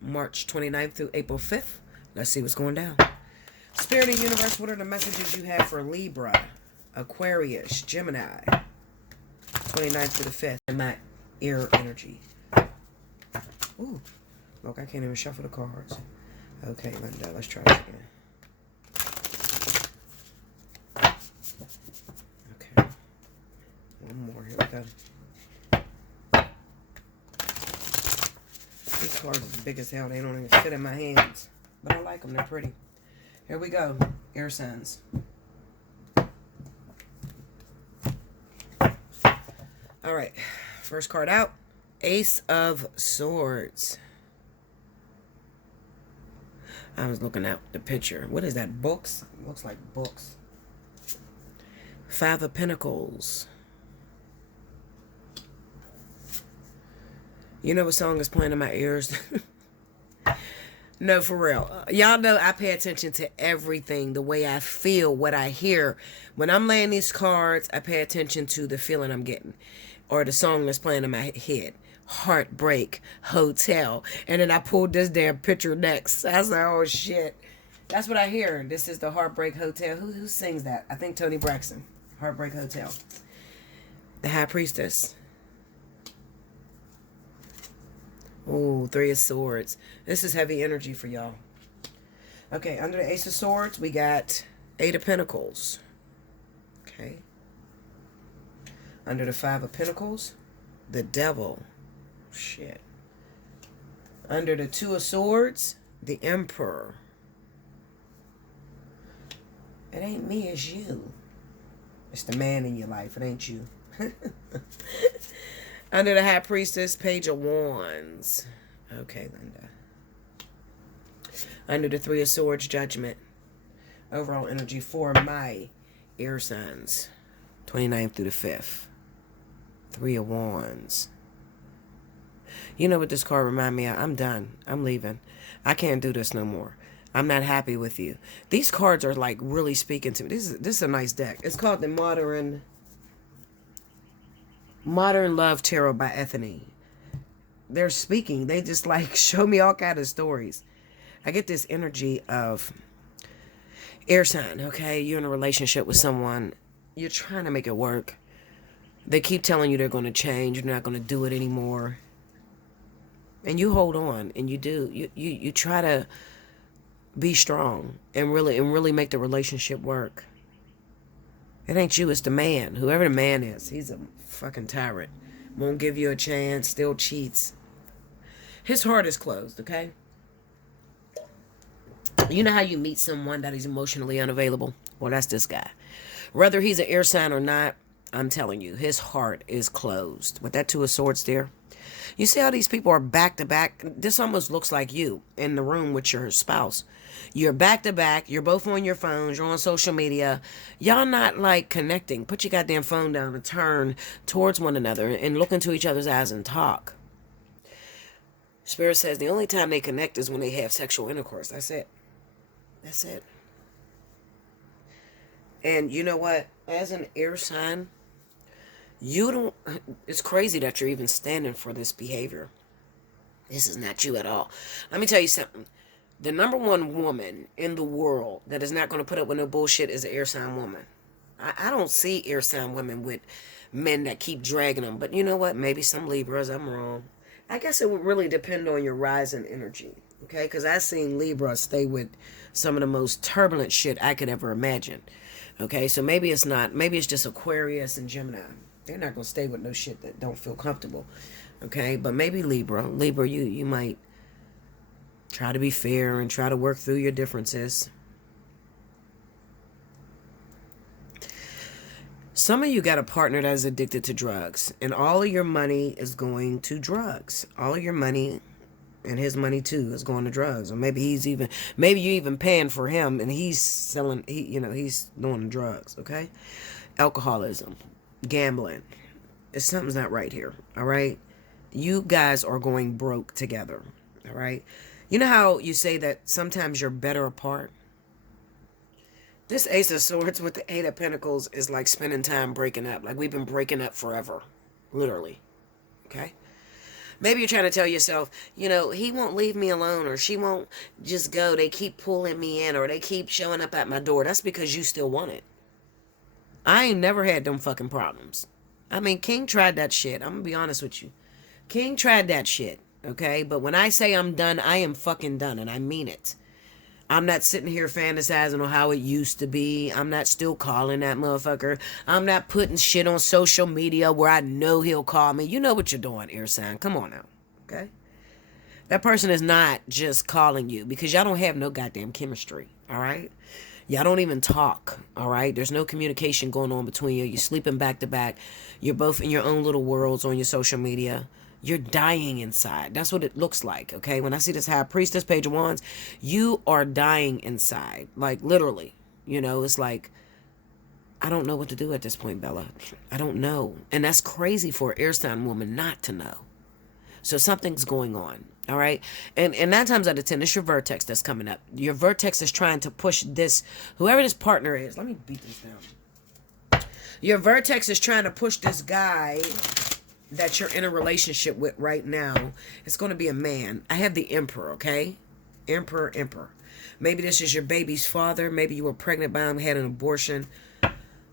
March 29th through April 5th, Let's see what's going down. Spirit and universe, what are the messages you have for Libra, Aquarius, Gemini, 29th to the 5th, and my ear energy? Ooh, look, I can't even shuffle the cards. Okay, Linda, let's try this again. Okay, one more, here we go. These cards are big as hell, they don't even fit in my hands. But I like them, they're pretty. Here we go, air signs. All right, first card out, Ace of Swords. I was looking at the picture. What is that, books? It looks like books. Five of Pentacles. You know what song is playing in my ears? No, for real. Y'all know I pay attention to everything, the way I feel, what I hear. When I'm laying these cards, I pay attention to the feeling I'm getting. Or the song that's playing in my head. Heartbreak Hotel. And then I pulled this damn picture next. I was like, oh shit. That's what I hear. This is the Heartbreak Hotel. Who sings that? I think Tony Braxton. Heartbreak Hotel. The High Priestess. Ooh, Three of Swords. This is heavy energy for y'all. Okay, under the Ace of Swords, we got Eight of Pentacles. Okay. Under the Five of Pentacles, the Devil. Shit. Under the Two of Swords, the Emperor. It ain't me, it's you. It's the man in your life, it ain't you. Under the High Priestess, Page of Wands. Okay, Linda. Under the Three of Swords, Judgment. Overall energy for my air signs. 29th through the 5th. Three of Wands. You know what this card remind me of? I'm done. I'm leaving. I can't do this no more. I'm not happy with you. These cards are like really speaking to me. This is a nice deck. It's called the Modern Love Tarot by Ethany. They're speaking. They just like show me all kind of stories. I get this energy of air sign, okay? You're in a relationship with someone. You're trying to make it work. They keep telling you they're going to change. You're not going to do it anymore. And you hold on and you do. You try to be strong and really make the relationship work. It ain't you, it's the man. Whoever the man is, he's a fucking tyrant. Won't give you a chance, still cheats. His heart is closed, okay? You know how you meet someone that is emotionally unavailable? Well, that's this guy. Whether he's an air sign or not, I'm telling you, his heart is closed. With that Two of Swords there. You see how these people are back to back? This almost looks like you in the room with your spouse. You're back to back. You're both on your phones. You're on social media. Y'all not like connecting. Put your goddamn phone down and turn towards one another and look into each other's eyes and talk. Spirit says the only time they connect is when they have sexual intercourse. That's it. That's it. And you know what? As an air sign, you don't, it's crazy that you're even standing for this behavior. This is not you at all. Let me tell you something. The number one woman in the world that is not going to put up with no bullshit is an air sign woman. I don't see air sign women with men that keep dragging them. But you know what? Maybe some Libras. I'm wrong. I guess it would really depend on your rising energy. Okay? Because I've seen Libra stay with some of the most turbulent shit I could ever imagine. Okay? So maybe it's not. Maybe it's just Aquarius and Gemini. They're not going to stay with no shit that don't feel comfortable. Okay? But maybe Libra. Libra, you might try to be fair and try to work through your differences. Some of you got a partner that is addicted to drugs. And all of your money is going to drugs. All of your money, and his money too, is going to drugs. Or maybe you even paying for him and he's selling, he's doing drugs. Okay? Alcoholism. Gambling. Something's not right here. All right? You guys are going broke together. All right? You know how you say that sometimes you're better apart? This Ace of Swords with the Eight of Pentacles is like spending time breaking up. Like we've been breaking up forever. Literally. Okay? Maybe you're trying to tell yourself, you know, he won't leave me alone or she won't just go. They keep pulling me in or they keep showing up at my door. That's because you still want it. I ain't never had them fucking problems. I mean, King tried that shit. I'm gonna be honest with you. King tried that shit, okay? But when I say I'm done, I am fucking done, and I mean it. I'm not sitting here fantasizing on how it used to be. I'm not still calling that motherfucker. I'm not putting shit on social media where I know he'll call me. You know what you're doing, ear sign. Come on now, okay? That person is not just calling you because y'all don't have no goddamn chemistry, all right? Y'all don't even talk, all right? There's no communication going on between you. You're sleeping back to back. You're both in your own little worlds on your social media. You're dying inside. That's what it looks like, okay? When I see this High Priestess, Page of Wands, you are dying inside. Like, literally. You know, it's like, I don't know what to do at this point, Bella. I don't know. And that's crazy for an air sign woman not to know. So something's going on, all right? And 9 times out of 10, it's your vertex that's coming up. Your vertex is trying to push this, whoever this partner is. Let me beat this down. Your vertex is trying to push this guy that you're in a relationship with right now. It's going to be a man. I have the Emperor, okay? Emperor. Maybe this is your baby's father. Maybe you were pregnant by him, had an abortion.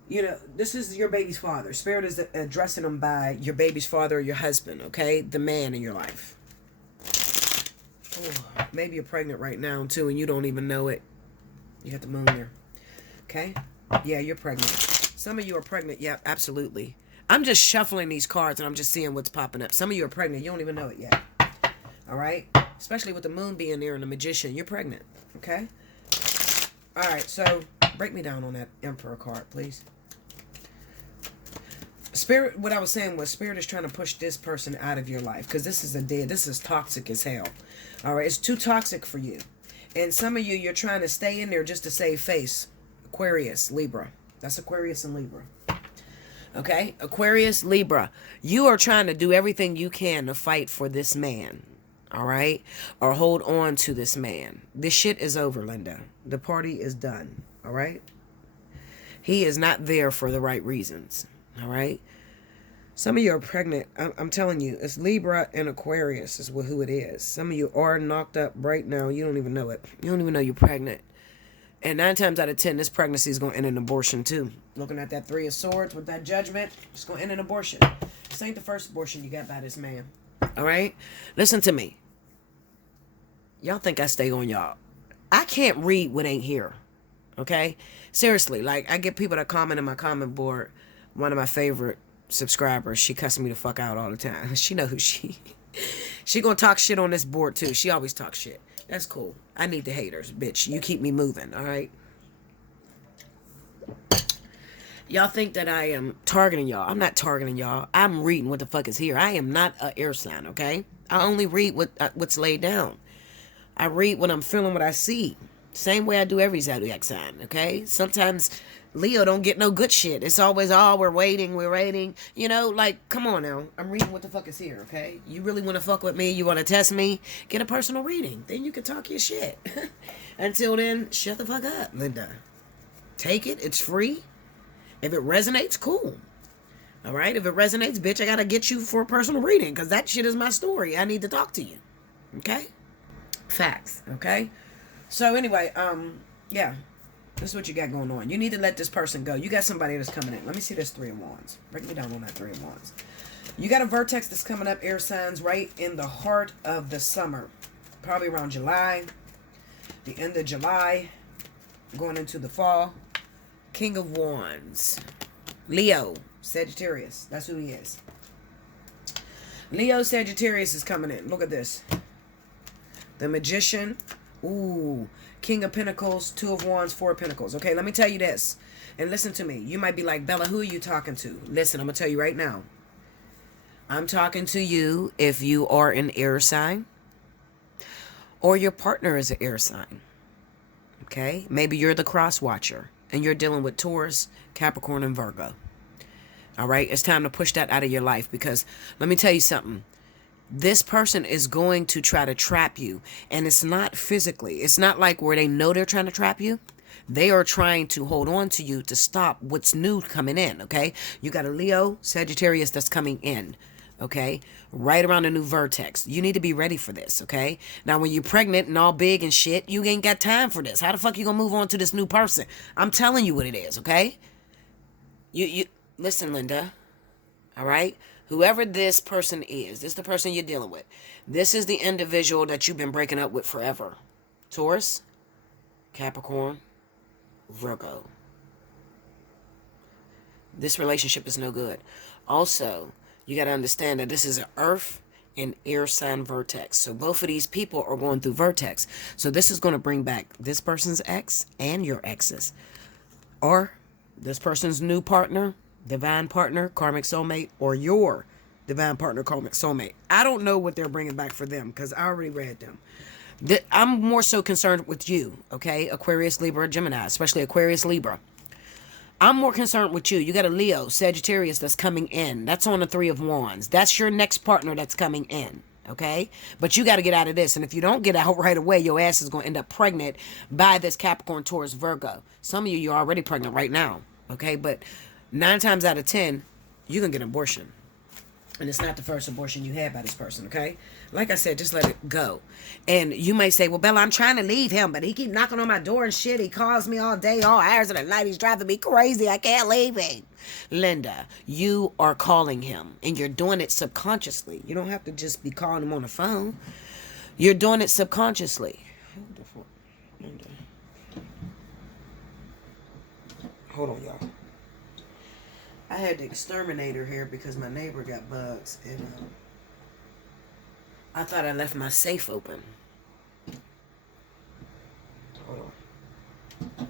You know, this is your baby's father. Spirit is addressing him by your baby's father or your husband, okay? The man in your life. Oh, maybe you're pregnant right now, too, and you don't even know it. You got the moon there. Okay? Yeah, you're pregnant. Some of you are pregnant. Yeah, absolutely. I'm just shuffling these cards, and I'm just seeing what's popping up. Some of you are pregnant. You don't even know it yet. All right? Especially with the moon being there and the magician. You're pregnant. Okay? All right, so break me down on that Emperor card, please. Spirit, what I was saying was Spirit is trying to push this person out of your life because this is toxic as hell. All right, it's too toxic for you. And some of you, you're trying to stay in there just to save face. Aquarius, Libra. That's Aquarius and Libra. Okay, Aquarius, Libra. You are trying to do everything you can to fight for this man. All right, or hold on to this man. This shit is over, Linda. The party is done. All right. He is not there for the right reasons. All right. Some of you are pregnant. I'm telling you, it's Libra and Aquarius is who it is. Some of you are knocked up right now. You don't even know it. You don't even know you're pregnant. And 9 times out of 10, this pregnancy is going to end in abortion too. Looking at that 3 of Swords with that Judgment, it's going to end in abortion. This ain't the first abortion you got by this man. All right? Listen to me. Y'all think I stay on y'all. I can't read what ain't here. Okay? Seriously, like I get people that comment in my comment board. One of my favorite subscribers, she cusses me the fuck out all the time. She know who she gonna talk shit on this board too. She always talks shit. That's cool. I need the haters, bitch. You keep me moving, all right? Y'all think that I am targeting y'all. I'm not targeting y'all. I'm reading what the fuck is here. I am not an air sign, okay? I only read what's laid down. I read what I'm feeling, what I see. Same way I do every zodiac sign, okay? Sometimes Leo don't get no good shit. It's always, oh, we're waiting. You know, like, come on now. I'm reading what the fuck is here, okay? You really want to fuck with me? You want to test me? Get a personal reading. Then you can talk your shit. Until then, shut the fuck up, Linda. Take it. It's free. If it resonates, cool. All right? If it resonates, bitch, I got to get you for a personal reading because that shit is my story. I need to talk to you. Okay? Facts. Okay? So anyway, yeah. This is what you got going on. You need to let this person go. You got somebody that's coming in. Let me see this 3 of Wands. Break me down on that 3 of Wands. You got a vertex that's coming up, air signs, right in the heart of the summer. Probably around July. The end of July. Going into the fall. King of Wands. Leo. Sagittarius. That's who he is. Leo Sagittarius is coming in. Look at this. The Magician. Ooh. King of Pentacles, 2 of Wands, 4 of Pentacles. Okay, let me tell you this. And listen to me. You might be like, Bella, who are you talking to? Listen, I'm going to tell you right now. I'm talking to you if you are an air sign. Or your partner is an air sign. Okay? Maybe you're the cross watcher. And you're dealing with Taurus, Capricorn, and Virgo. All right? It's time to push that out of your life. Because let me tell you something. This person is going to try to trap you. And it's not physically. It's not like where they know they're trying to trap you. They are trying to hold on to you to stop what's new coming in, okay? You got a Leo, Sagittarius that's coming in, okay? Right around the new vertex. You need to be ready for this, okay? Now, when you're pregnant and all big and shit, you ain't got time for this. How the fuck you gonna move on to this new person? I'm telling you what it is, okay? You listen, Linda, all right? Whoever this person is, this is the person you're dealing with. This is the individual that you've been breaking up with forever. Taurus, Capricorn, Virgo. This relationship is no good. Also, you got to understand that this is an earth and air sign vertex. So both of these people are going through vertex. So this is going to bring back this person's ex and your exes. Or this person's new partner, divine partner, karmic soulmate, or your divine partner, karmic soulmate. I don't know what they're bringing back for them because I already read them. I'm more so concerned with you, okay? Aquarius, Libra, Gemini, especially Aquarius, Libra. I'm more concerned with you. You got a Leo, Sagittarius that's coming in. That's on the 3 of Wands. That's your next partner that's coming in, okay? But you got to get out of this. And if you don't get out right away, your ass is going to end up pregnant by this Capricorn, Taurus, Virgo. Some of you, you're already pregnant right now, okay? But 9 times out of 10, you're going to get an abortion. And it's not the first abortion you had by this person, okay? Like I said, just let it go. And you may say, well, Bella, I'm trying to leave him, but he keep knocking on my door and shit. He calls me all day, all hours of the night. He's driving me crazy. I can't leave him. Linda, you are calling him, and you're doing it subconsciously. You don't have to just be calling him on the phone. You're doing it subconsciously. Linda. Hold on, y'all. I had the exterminator here because my neighbor got bugs, and I thought I left my safe open. Hold on.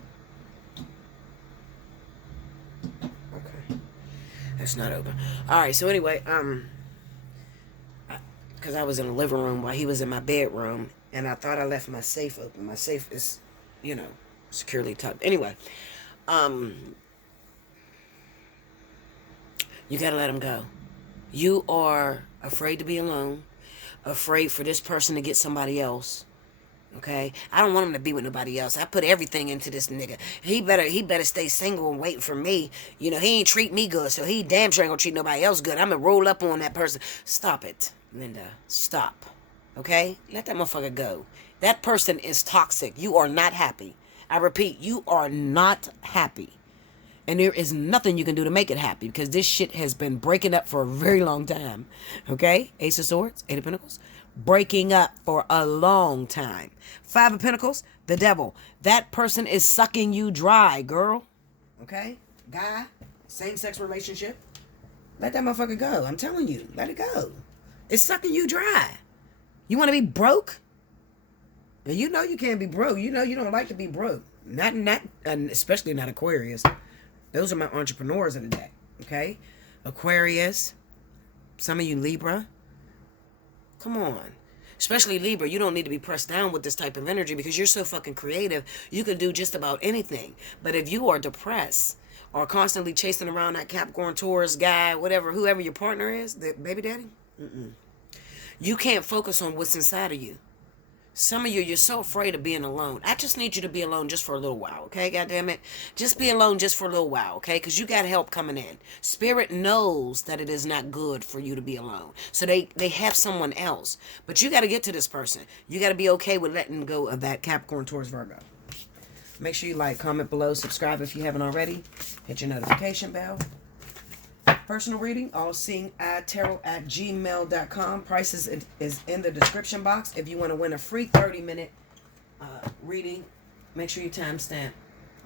Okay. That's not open. Alright, so anyway, because I was in the living room while he was in my bedroom, and I thought I left my safe open. My safe is, securely tucked. Anyway, you gotta let him go. You are afraid to be alone, afraid for this person to get somebody else. Okay? I don't want him to be with nobody else. I put everything into this nigga. He better stay single and waiting for me. He ain't treat me good, so he damn sure ain't gonna treat nobody else good. I'm gonna roll up on that person. Stop it, Linda. Stop. Okay? Let that motherfucker go. That person is toxic. You are not happy. I repeat, you are not happy. And there is nothing you can do to make it happy because this shit has been breaking up for a very long time. Okay? Ace of Swords, 8 of Pentacles. Breaking up for a long time. 5 of Pentacles, the devil. That person is sucking you dry, girl. Okay? Guy, same-sex relationship. Let that motherfucker go. I'm telling you. Let it go. It's sucking you dry. You want to be broke? And you know you can't be broke. You know you don't like to be broke. Not, especially not Aquarius. Those are my entrepreneurs of the day, okay? Aquarius, some of you Libra. Come on. Especially Libra, you don't need to be pressed down with this type of energy because you're so fucking creative. You can do just about anything. But if you are depressed or constantly chasing around that Capricorn, Taurus guy, whoever your partner is, the baby daddy, you can't focus on what's inside of you. Some of you, you're so afraid of being alone. I just need you to be alone just for a little while, okay? God damn it. Just be alone just for a little while, okay? Because you got help coming in. Spirit knows that it is not good for you to be alone. So they have someone else. But you got to get to this person. You got to be okay with letting go of that Capricorn, Taurus, Virgo. Make sure you like, comment below, subscribe if you haven't already. Hit your notification bell. Personal reading, Allseeingeyetarot@gmail.com. Price is in the description box. If you want to win a free 30-minute reading, make sure you timestamp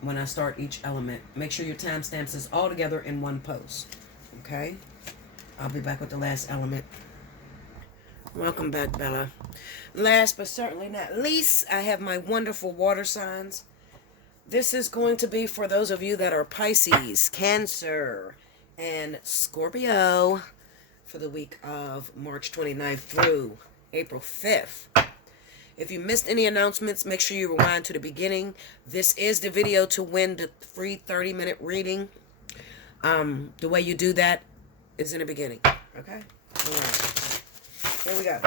when I start each element. Make sure your timestamps is all together in one post. Okay? I'll be back with the last element. Welcome back, Bella. Last but certainly not least, I have my wonderful water signs. This is going to be for those of you that are Pisces, Cancer, and Scorpio for the week of March 29th through April 5th. If you missed any announcements, make sure you rewind to the beginning. This is the video to win the free 30-minute reading. The way you do that is in the beginning. Okay? All right. Here we go.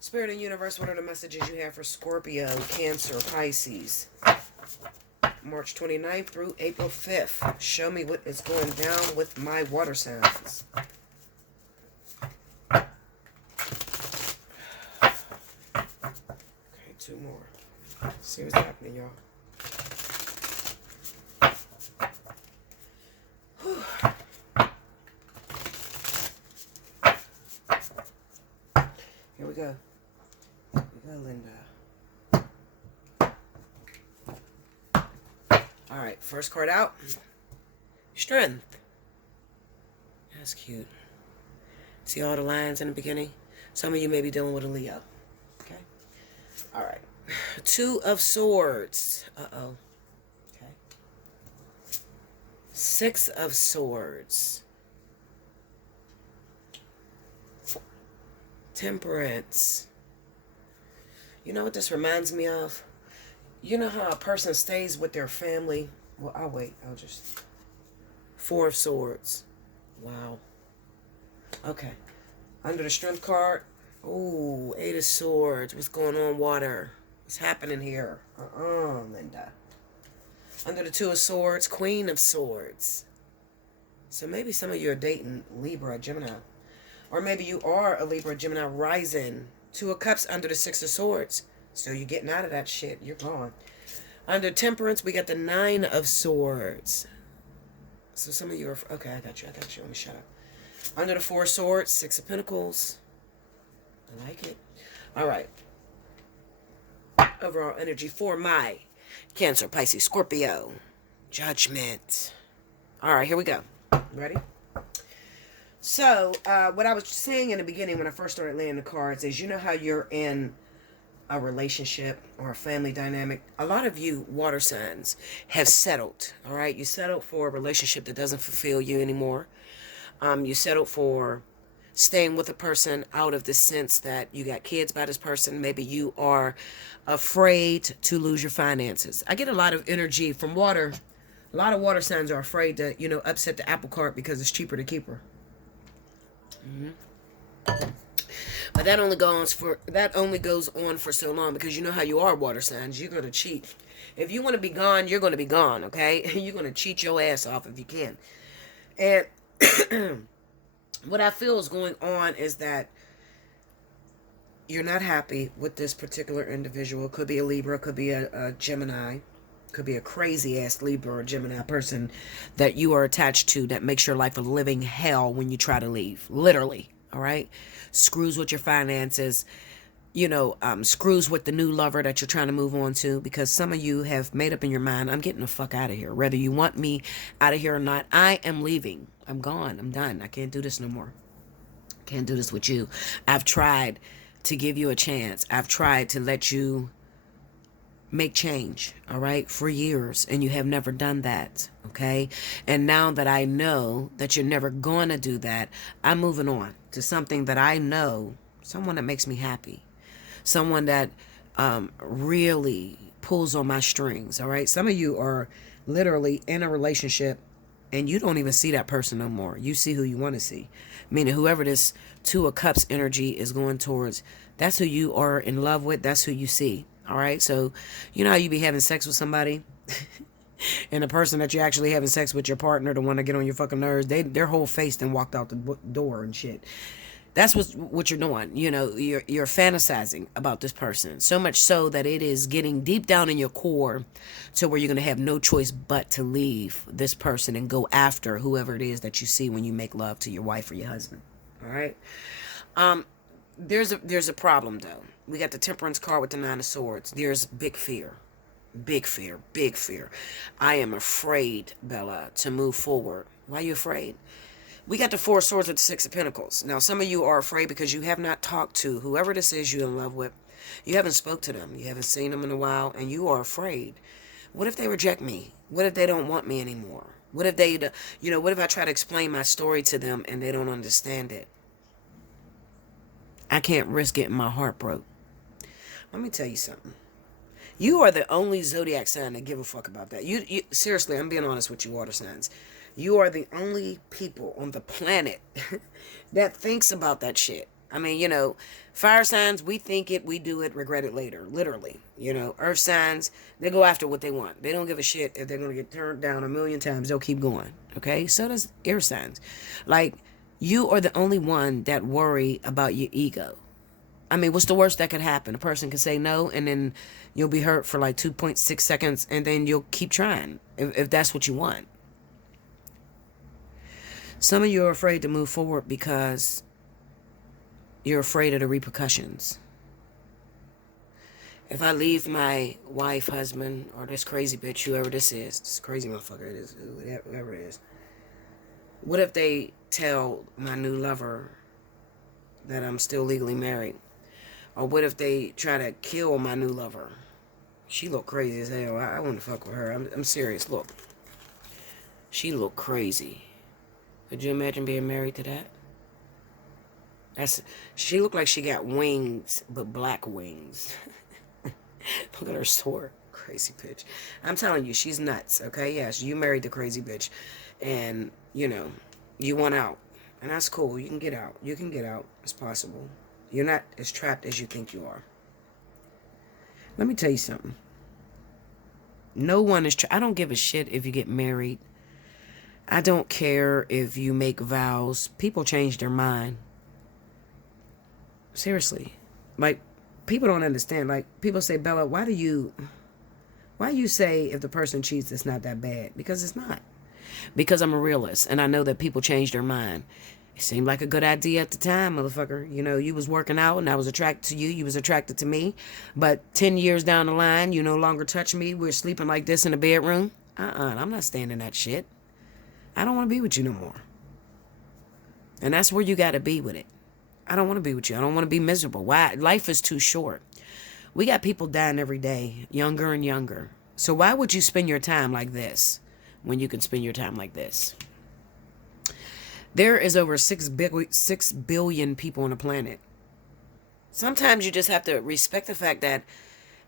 Spirit and Universe, what are the messages you have for Scorpio, Cancer, Pisces? March 29th through April 5th. Show me what is going down with my water signs. 2 more. Let's see what's happening, y'all. Here we go. Here we go, Linda. All right, first card out. Strength. That's cute. See all the lines in the beginning? Some of you may be dealing with a Leo. Okay? All right. 2 of Swords. Uh-oh. Okay. 6 of Swords. Temperance. You know what this reminds me of? You know how a person stays with their family? Well, I'll wait. I'll just... 4 of Swords. Wow. Okay. Under the Strength card. Oh, 8 of Swords. What's going on, water? What's happening here? Linda. Under the 2 of Swords. Queen of Swords. So maybe some of you are dating Libra, Gemini. Or maybe you are a Libra, Gemini rising. 2 of Cups under the 6 of Swords. So you're getting out of that shit. You're gone. Under Temperance, we got the 9 of Swords. So some of you are... Okay, I got you. Let me shut up. Under the 4 of Swords, 6 of Pentacles. I like it. All right. Overall energy for my Cancer, Pisces, Scorpio. Judgment. All right, here we go. Ready? So, what I was saying in the beginning when I first started laying the cards is, you know how you're in a relationship or a family dynamic? A lot of you water signs have settled, all right? You settled for a relationship that doesn't fulfill you anymore. You settled for staying with a person out of the sense that you got kids by this person. Maybe you are afraid to lose your finances. I get a lot of energy from water. A lot of water signs are afraid to, you know, upset the apple cart because it's cheaper to keep her. But that only goes on for so long, because you know how you are, water signs. You're going to cheat. If you want to be gone, you're going to be gone, okay? You're going to cheat your ass off if you can. And what I feel is going on is that you're not happy with this particular individual. Could be a Libra, could be a Gemini, could be a crazy-ass Libra or Gemini person that you are attached to that makes your life a living hell when you try to leave. Literally, all right? Screws with your finances, you know, screws with the new lover that you're trying to move on to, because some of you have made up in your mind, I'm getting the fuck out of here. Whether you want me out of here or not, I am leaving. I'm gone. I'm done. I can't do this no more. Can't do this with you. I've tried to give you a chance. I've tried to let you make change, all right, for years, and you have never done that, okay? And now that I know that you're never going to do that, I'm moving on to something that I know, someone that makes me happy, someone that really pulls on my strings, all right? Some of you are literally in a relationship and you don't even see that person no more. You see who you want to see, meaning whoever this 2 of Cups energy is going towards, that's who you are in love with, that's who you see. All right, so you know how you be having sex with somebody and the person that you're actually having sex with, your partner, the one that get on your fucking nerves, their whole face then walked out the door and shit. That's what you're doing. You know, you're fantasizing about this person, so much so that it is getting deep down in your core to where you're going to have no choice but to leave this person and go after whoever it is that you see when you make love to your wife or your husband. All right. There's a problem though. We got the Temperance card with the 9 of Swords. There's big fear. Big fear. Big fear. I am afraid, Bella, to move forward. Why are you afraid? We got the 4 of Swords with the 6 of Pentacles. Now, some of you are afraid because you have not talked to whoever this is you're in love with. You haven't spoke to them. You haven't seen them in a while, and you are afraid. What if they reject me? What if they don't want me anymore? What if they, what if I try to explain my story to them and they don't understand it? I can't risk getting my heart broke. Let me tell you something. You are the only zodiac sign that give a fuck about that. You seriously, I'm being honest with you, water signs. You are the only people on the planet that thinks about that shit. I mean, fire signs, we think it, we do it, regret it later. Literally. Earth signs, they go after what they want. They don't give a shit if they're going to get turned down 1,000,000 times. They'll keep going. Okay? So does air signs. Like, you are the only one that worry about your ego. I mean, what's the worst that could happen? A person can say no, and then you'll be hurt for like 2.6 seconds, and then you'll keep trying if that's what you want. Some of you are afraid to move forward because you're afraid of the repercussions. If I leave my wife, husband, or this crazy bitch, whoever this is, this crazy motherfucker it is, whoever it is, what if they tell my new lover that I'm still legally married? Or what if they try to kill my new lover? She look crazy as hell. I want to fuck with her. I'm serious. Look. She look crazy. Could you imagine being married to that? She looked like she got wings, but black wings. Look at her sword. Crazy bitch. I'm telling you, she's nuts, okay? Yes, you married the crazy bitch. And, you know, you want out. And that's cool. You can get out. You can get out. It's possible. You're not as trapped as you think you are. Let me tell you something. No one is I don't give a shit if you get married. I don't care if you make vows. People change their mind. Seriously. Like, people don't understand. Like, people say, Bella, why do you say if the person cheats, it's not that bad? Because it's not. Because I'm a realist, and I know that people change their mind. It seemed like a good idea at the time, motherfucker. You know, you was working out, and I was attracted to you. You was attracted to me. But 10 years down the line, you no longer touch me. We're sleeping like this in the bedroom. I'm not standing that shit. I don't want to be with you no more. And that's where you got to be with it. I don't want to be with you. I don't want to be miserable. Why? Life is too short. We got people dying every day, younger and younger. So why would you spend your time like this when you can spend your time like this? There is over 6 billion people on the planet. Sometimes you just have to respect the fact that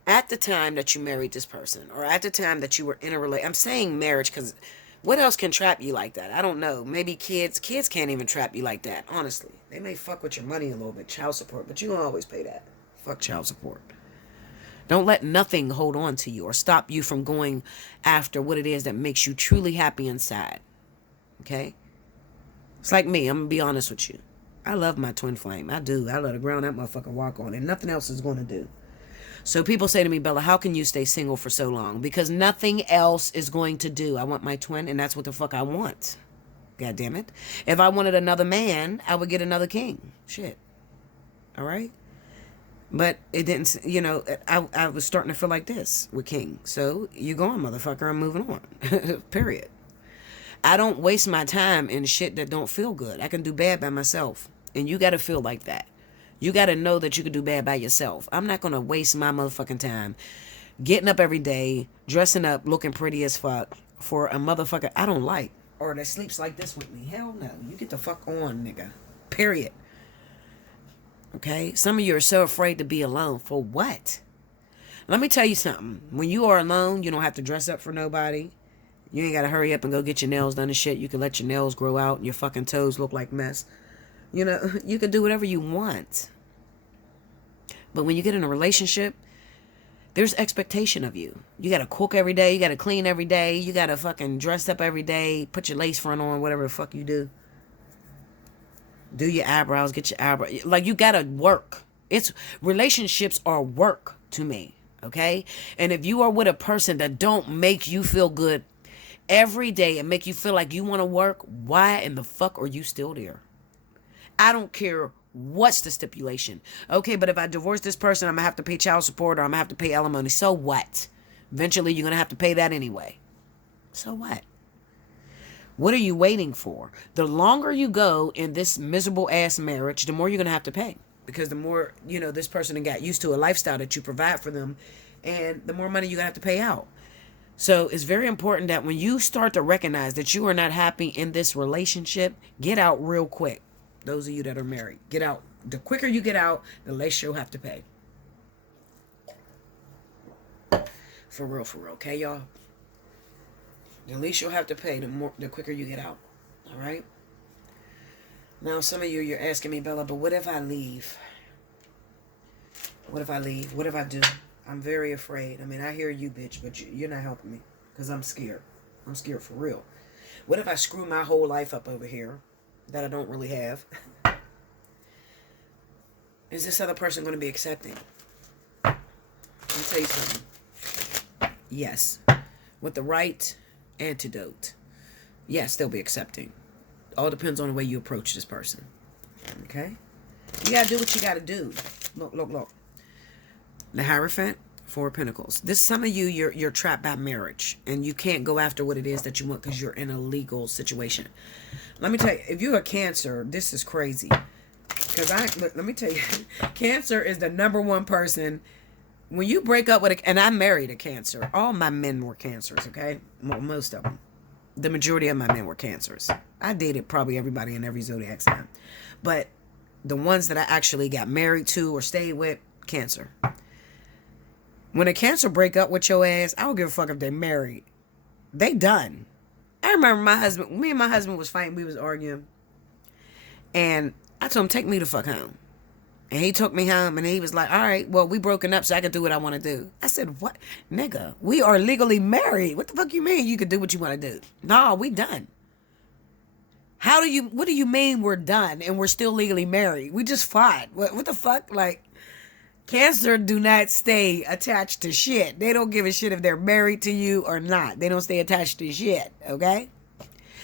at the time that you married this person, or at the time that you were in a relationship, I'm saying marriage because what else can trap you like that? I don't know. Maybe kids can't even trap you like that, honestly. They may fuck with your money a little bit, child support, but you don't always pay that. Fuck child support. Don't let nothing hold on to you or stop you from going after what it is that makes you truly happy inside. Okay? It's like me. I'm going to be honest with you. I love my twin flame. I do. I love the ground that motherfucker walk on, and nothing else is going to do. So people say to me, Bella, how can you stay single for so long? Because nothing else is going to do. I want my twin, and that's what the fuck I want. God damn it. If I wanted another man, I would get another king. Shit. All right? But it didn't, you know, I was starting to feel like this with King. So, you going, motherfucker. I'm moving on. Period. I don't waste my time in shit that don't feel good. I can do bad by myself. And you got to feel like that. You got to know that you can do bad by yourself. I'm not going to waste my motherfucking time getting up every day, dressing up, looking pretty as fuck for a motherfucker I don't like. Or that sleeps like this with me. Hell no. You get the fuck on, nigga. Period. Okay? Some of you are so afraid to be alone. For what? Let me tell you something. When you are alone, you don't have to dress up for nobody. You ain't got to hurry up and go get your nails done and shit. You can let your nails grow out and your fucking toes look like mess. You know, you can do whatever you want. But when you get in a relationship, there's expectation of you. You got to cook every day. You got to clean every day. You got to fucking dress up every day. Put your lace front on, whatever the fuck you do. Do your eyebrows, get your eyebrows. Like, you got to work. Relationships are work to me, okay? And if you are with a person that don't make you feel good every day and make you feel like you want to work, why in the fuck are you still there? I don't care what's the stipulation. Okay, but if I divorce this person, I'm going to have to pay child support or I'm going to have to pay alimony. So what? Eventually, you're going to have to pay that anyway. So what? What are you waiting for? The longer you go in this miserable ass marriage, the more you're going to have to pay. Because the more, you know, this person got used to a lifestyle that you provide for them, and the more money you're going to have to pay out. So it's very important that when you start to recognize that you are not happy in this relationship, get out real quick. Those of you that are married, get out. The quicker you get out, the less you'll have to pay. For real, okay, y'all? The least you'll have to pay, the quicker you get out. All right? Now, some of you, you're asking me, Bella, but what if I leave? What if I leave? What if I do? I'm very afraid. I mean, I hear you, bitch, but you're not helping me because I'm scared. I'm scared for real. What if I screw my whole life up over here that I don't really have? Is this other person going to be accepting? Let me tell you something. Yes. With the right antidote, yes, they'll be accepting. All depends on the way you approach this person. Okay? You got to do what you got to do. Look. The Hierophant, Four of Pentacles. Some of you, you're trapped by marriage, and you can't go after what it is that you want because you're in a legal situation. Let me tell you, if you're a Cancer, this is crazy. Because let me tell you, Cancer is the #1 person. When you break up with and I married a Cancer. All my men were Cancers, okay? Well, most of them. The majority of my men were Cancers. I dated probably everybody in every zodiac sign. But the ones that I actually got married to or stayed with, Cancer. When a Cancer break up with your ass, I don't give a fuck if they married. They done. I remember me and my husband was fighting. We was arguing. And I told him, take me the fuck home. And he took me home and he was like, all right, well, we broken up so I can do what I want to do. I said, what? Nigga, we are legally married. What the fuck you mean you can do what you want to do? No, we done. What do you mean we're done and we're still legally married? We just fought. What the fuck? Like, Cancer do not stay attached to shit. They don't give a shit if they're married to you or not. They don't stay attached to shit, okay?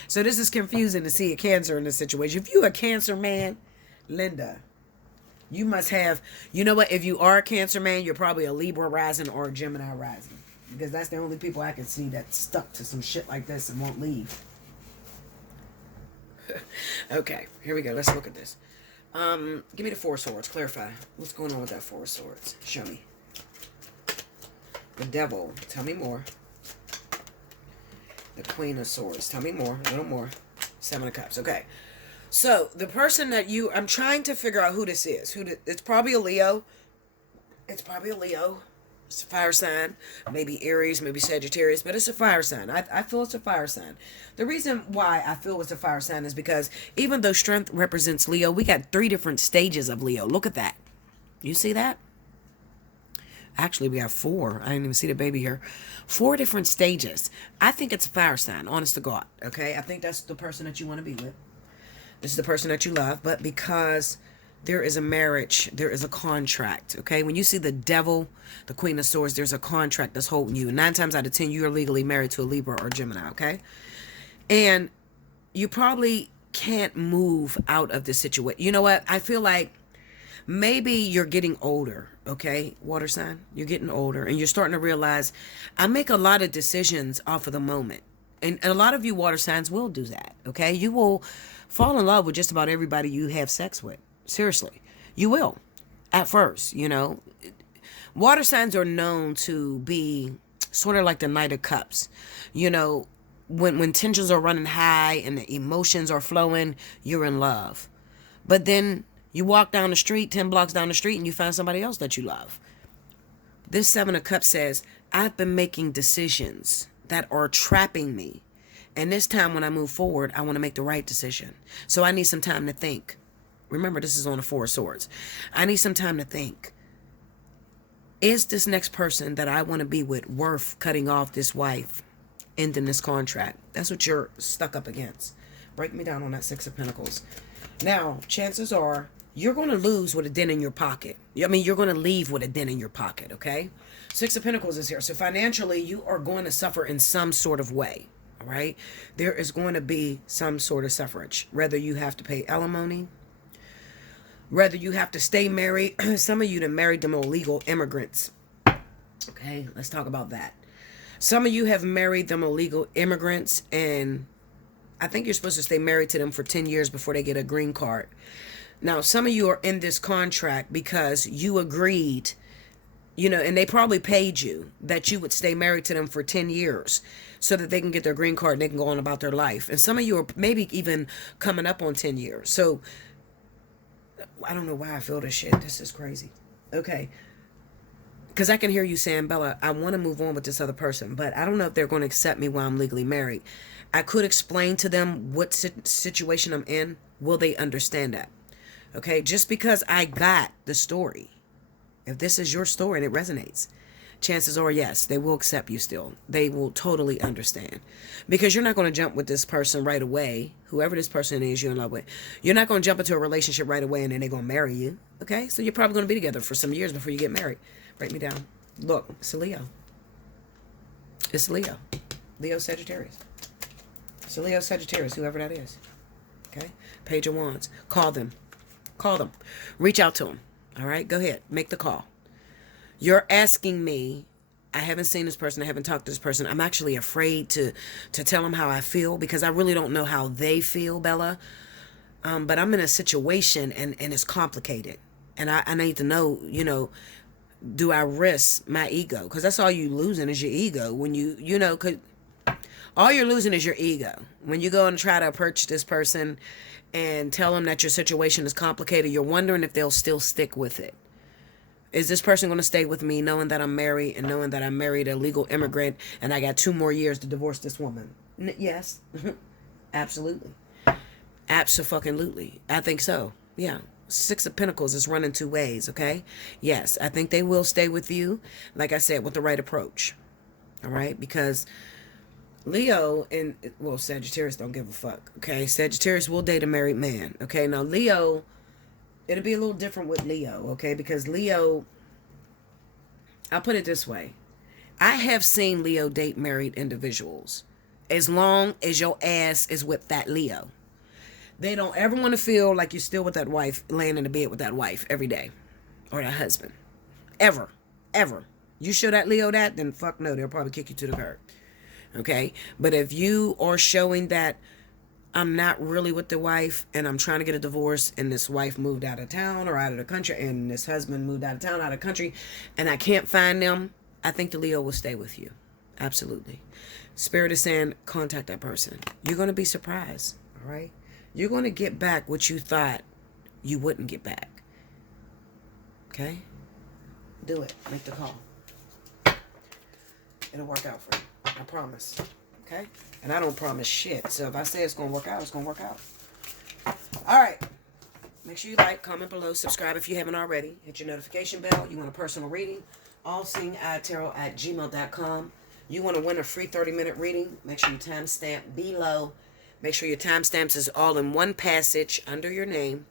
So this is confusing to see a Cancer in this situation. If you a Cancer man, Linda, you must have, you know what? If you are a Cancer man, you're probably a Libra rising or a Gemini rising. Because that's the only people I can see that stuck to some shit like this and won't leave. Okay, here we go. Let's look at this. Give me the Four of Swords. Clarify. What's going on with that Four of Swords? Show me. The Devil. Tell me more. The Queen of Swords. Tell me more. A little more. Seven of Cups. Okay. So, the person that I'm trying to figure out who this is. It's probably a Leo. It's a fire sign. Maybe Aries, maybe Sagittarius, but it's a fire sign. I feel it's a fire sign. The reason why I feel it's a fire sign is because even though strength represents Leo, we got 3 different stages of Leo. Look at that. You see that? Actually, we have 4. I didn't even see the baby here. 4 different stages. I think it's a fire sign, honest to God. Okay? I think that's the person that you want to be with. This is the person that you love, but because there is a marriage, there is a contract, okay? When you see the Devil, the Queen of Swords, there's a contract that's holding you. 9 times out of 10, you are legally married to a Libra or Gemini, okay? And you probably can't move out of this situation. You know what? I feel like maybe you're getting older, okay? Water sign, you're getting older, and you're starting to realize I make a lot of decisions off of the moment. And a lot of you water signs will do that, okay? You will fall in love with just about everybody you have sex with. Seriously. You will. At first, you know. Water signs are known to be sort of like the Knight of Cups. You know, when tensions are running high and the emotions are flowing, you're in love. But then you walk down the street, 10 blocks down the street, and you find somebody else that you love. This 7 of Cups says, I've been making decisions that are trapping me. And this time when I move forward, I want to make the right decision. So I need some time to think. Remember, this is on the 4 of Swords. I need some time to think. Is this next person that I want to be with worth cutting off this wife, ending this contract? That's what you're stuck up against. Break me down on that 6 of Pentacles. Now, chances are you're going to lose with a dent in your pocket. I mean, you're going to leave with a dent in your pocket, okay? 6 of Pentacles is here. So financially, you are going to suffer in some sort of way, all right? There is going to be some sort of suffrage. Whether you have to pay alimony, whether you have to stay married. Some of you that married them illegal immigrants. Okay, let's talk about that. Some of you have married them illegal immigrants, and I think you're supposed to stay married to them for 10 years before they get a green card. Now, some of you are in this contract because you agreed, you know, and they probably paid you that you would stay married to them for 10 years so that they can get their green card and they can go on about their life. And some of you are maybe even coming up on 10 years. So I don't know why I feel this shit. This is crazy. Okay. Because I can hear you saying, Bella, I want to move on with this other person, but I don't know if they're going to accept me while I'm legally married. I could explain to them what situation I'm in. Will they understand that? Okay. Just because I got the story, if this is your story and it resonates, chances are, yes, they will accept you still. They will totally understand. Because you're not going to jump with this person right away. Whoever this person is you're in love with. You're not going to jump into a relationship right away and then they're going to marry you. Okay? So you're probably going to be together for some years before you get married. Break me down. Look, it's a Leo. It's Leo. Leo Sagittarius. It's a Leo Sagittarius, whoever that is. Okay? Page of Wands. Call them. Call them. Reach out to them. All right? Go ahead. Make the call. You're asking me, I haven't seen this person, I haven't talked to this person. I'm actually afraid to tell them how I feel because I really don't know how they feel, Bella. But I'm in a situation and it's complicated. And I need to know, you know, do I risk my ego? Because that's all you losing is your ego. When you know, all you're losing is your ego. When you go and try to approach this person and tell them that your situation is complicated, you're wondering if they'll still stick with it. Is this person going to stay with me knowing that I'm married and knowing that I married a legal immigrant and I got 2 more years to divorce this woman? Yes. Absolutely. Abso-fucking-lutely. I think so. Yeah. 6 of Pentacles is running 2 ways, okay? Yes, I think they will stay with you, like I said, with the right approach. All right? Because Leo and, well, Sagittarius don't give a fuck, okay? Sagittarius will date a married man, okay? Now, Leo, it'll be a little different with Leo, okay? Because Leo, I'll put it this way. I have seen Leo date married individuals as long as your ass is with that Leo. They don't ever want to feel like you're still with that wife, laying in the bed with that wife every day. Or that husband. Ever. Ever. You show that Leo that, then fuck no, they'll probably kick you to the curb. Okay? But if you are showing that I'm not really with the wife and I'm trying to get a divorce and this wife moved out of town or out of the country and this husband moved out of town, out of the country, and I can't find them, I think the Leo will stay with you. Absolutely. Spirit is saying, contact that person. You're going to be surprised. All right? You're going to get back what you thought you wouldn't get back. Okay? Do it. Make the call. It'll work out for you. I promise. Okay? And I don't promise shit. So if I say it's going to work out, it's going to work out. All right. Make sure you like, comment below, subscribe if you haven't already. Hit your notification bell. You want a personal reading? Allseeingeyetarot@gmail.com. You want to win a free 30-minute reading? Make sure you timestamp below. Make sure your timestamps is all in one passage under your name.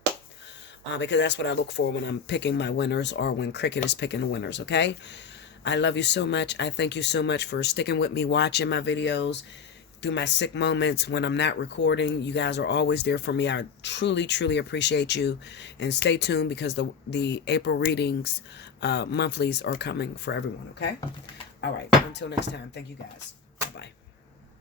Because that's what I look for when I'm picking my winners or when Cricket is picking the winners, okay? I love you so much. I thank you so much for sticking with me, watching my videos through my sick moments when I'm not recording. You guys are always there for me. I truly, truly appreciate you. And stay tuned because the April readings, monthlies are coming for everyone, okay? All right. Until next time. Thank you, guys.